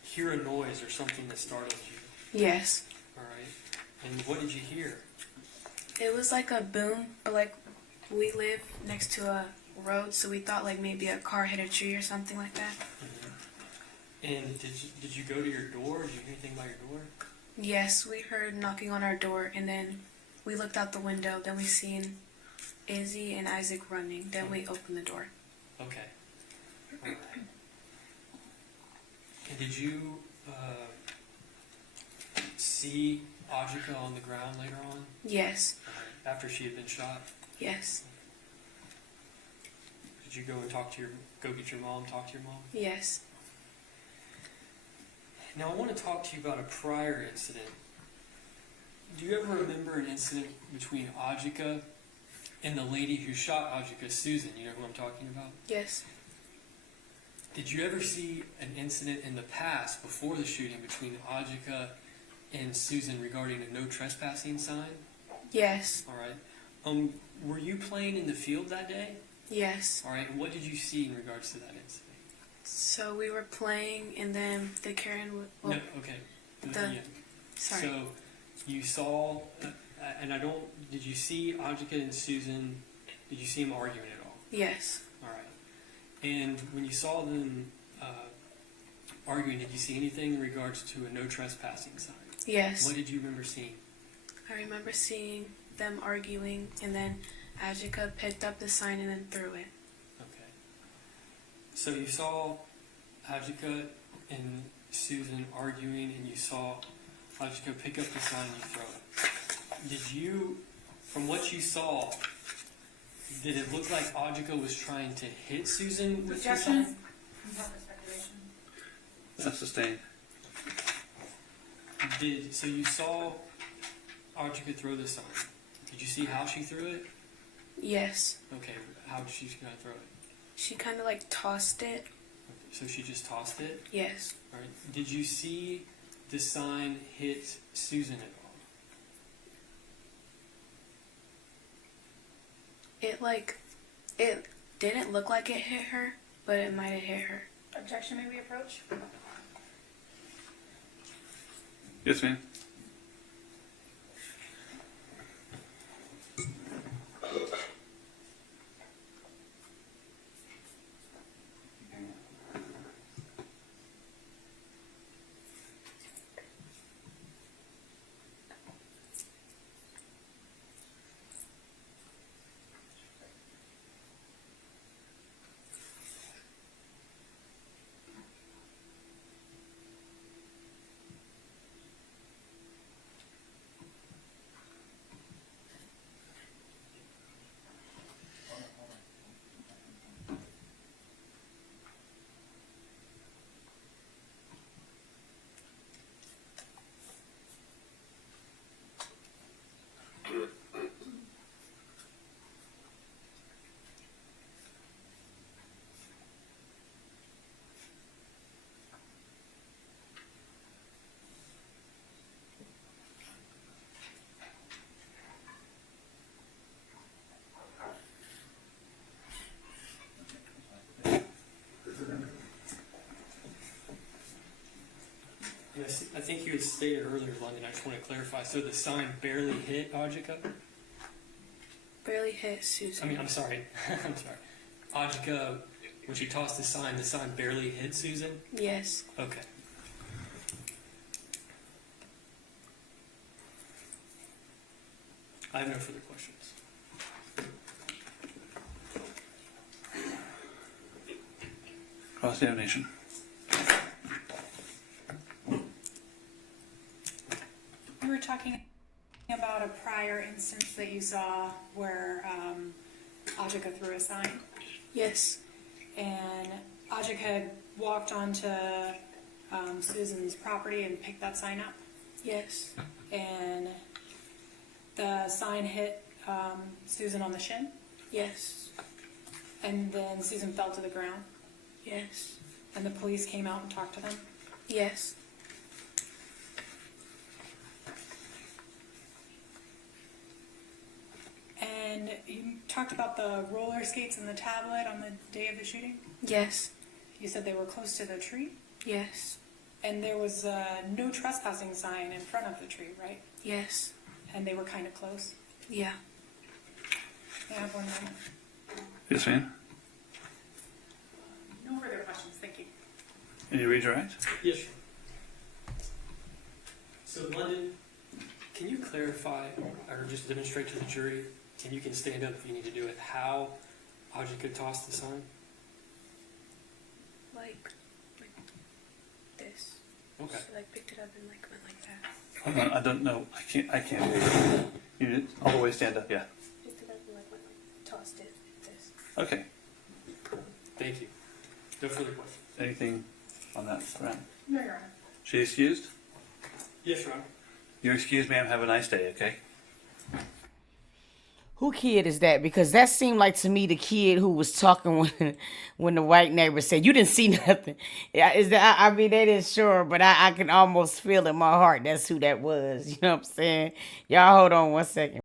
hear a noise or something that startled you? Yes. All right. And what did you hear? It was like a boom, but like we live next to a road, so we thought like maybe a car hit a tree or something like that. And did you go to your door? Did you hear anything by your door? Yes, we heard knocking on our door, and then we looked out the window. Then we seen Izzy and Isaac running. Then we opened the door. Okay. All right. And did you see Ajika on the ground later on? Yes. After she had been shot? Yes. Did you go and go get your mom, talk to your mom? Yes. Now I want to talk to you about a prior incident. Do you ever remember an incident between Ajika and the lady who shot Ajika, Susan? You know who I'm talking about? Yes. Did you ever see an incident in the past, before the shooting, between Ajika and Susan regarding a no trespassing sign? Yes. All right. Were you playing in the field that day? Yes. All right. And what did you see in regards to that incident? So we were playing, and then the Karen. Well, No. Okay. the- Yeah. Sorry. So you saw, and I don't. Did you see Ajika and Susan? Did you see them arguing at all? Yes. All right. And when you saw them arguing, did you see anything in regards to a no trespassing sign? Yes. What did you remember seeing? I remember seeing them arguing, and then Ajika picked up the sign and then threw it. Okay. So you saw Ajika and Susan arguing, and you saw Ajika pick up the sign and you throw it. Did you, from what you saw, did it look like Ajika was trying to hit Susan with the sign? That's sustained. So you saw Ajika throw the sign. Did you see how she threw it? Yes. Okay, how did she kind of throw it? She kind of like tossed it. So she just tossed it? Yes. All right. Did you see the sign hit Susan at all? It didn't look like it hit her, but it might have hit her. Objection, may we approach? Yes, ma'am. Yes, I think you had stated earlier, London, I just want to clarify. So the sign barely hit Ajika? Barely hit Susan. I'm sorry. I'm sorry. Ajika, when she tossed the sign barely hit Susan? Yes. Okay. I have no further questions. Cross-examination. We were talking about a prior instance that you saw where Ajika threw a sign. Yes. And Ajika had walked onto Susan's property and picked that sign up. Yes. And the sign hit Susan on the shin. Yes. And then Susan fell to the ground. Yes. And the police came out and talked to them? Yes. And you talked about the roller skates and the tablet on the day of the shooting? Yes. You said they were close to the tree? Yes. And there was a no trespassing sign in front of the tree, right? Yes. And they were kind of close? Yeah. I have one moment. Yes, ma'am. No further questions, thank you. Can you read your rights? Yes. So, London, can you clarify, or just demonstrate to the jury, and you can stand up if you need to do it, how Audrey could toss the sign? Like this. Okay. She like picked it up and like went like that. Hold on, I don't know. I can't. You did all the way stand up, yeah. Picked it up and like went like tossed it like this. Okay. Thank you. No further questions. Anything on that front? No, Your Honor. She excused? Yes, Your Honor. You're excused, ma'am. Have a nice day, okay? Who kid is that? Because that seemed like to me the kid who was talking when the white neighbor said, "You didn't see nothing." Yeah, is that? I mean, that is sure, but I can almost feel in my heart that's who that was. You know what I'm saying? Y'all hold on one second.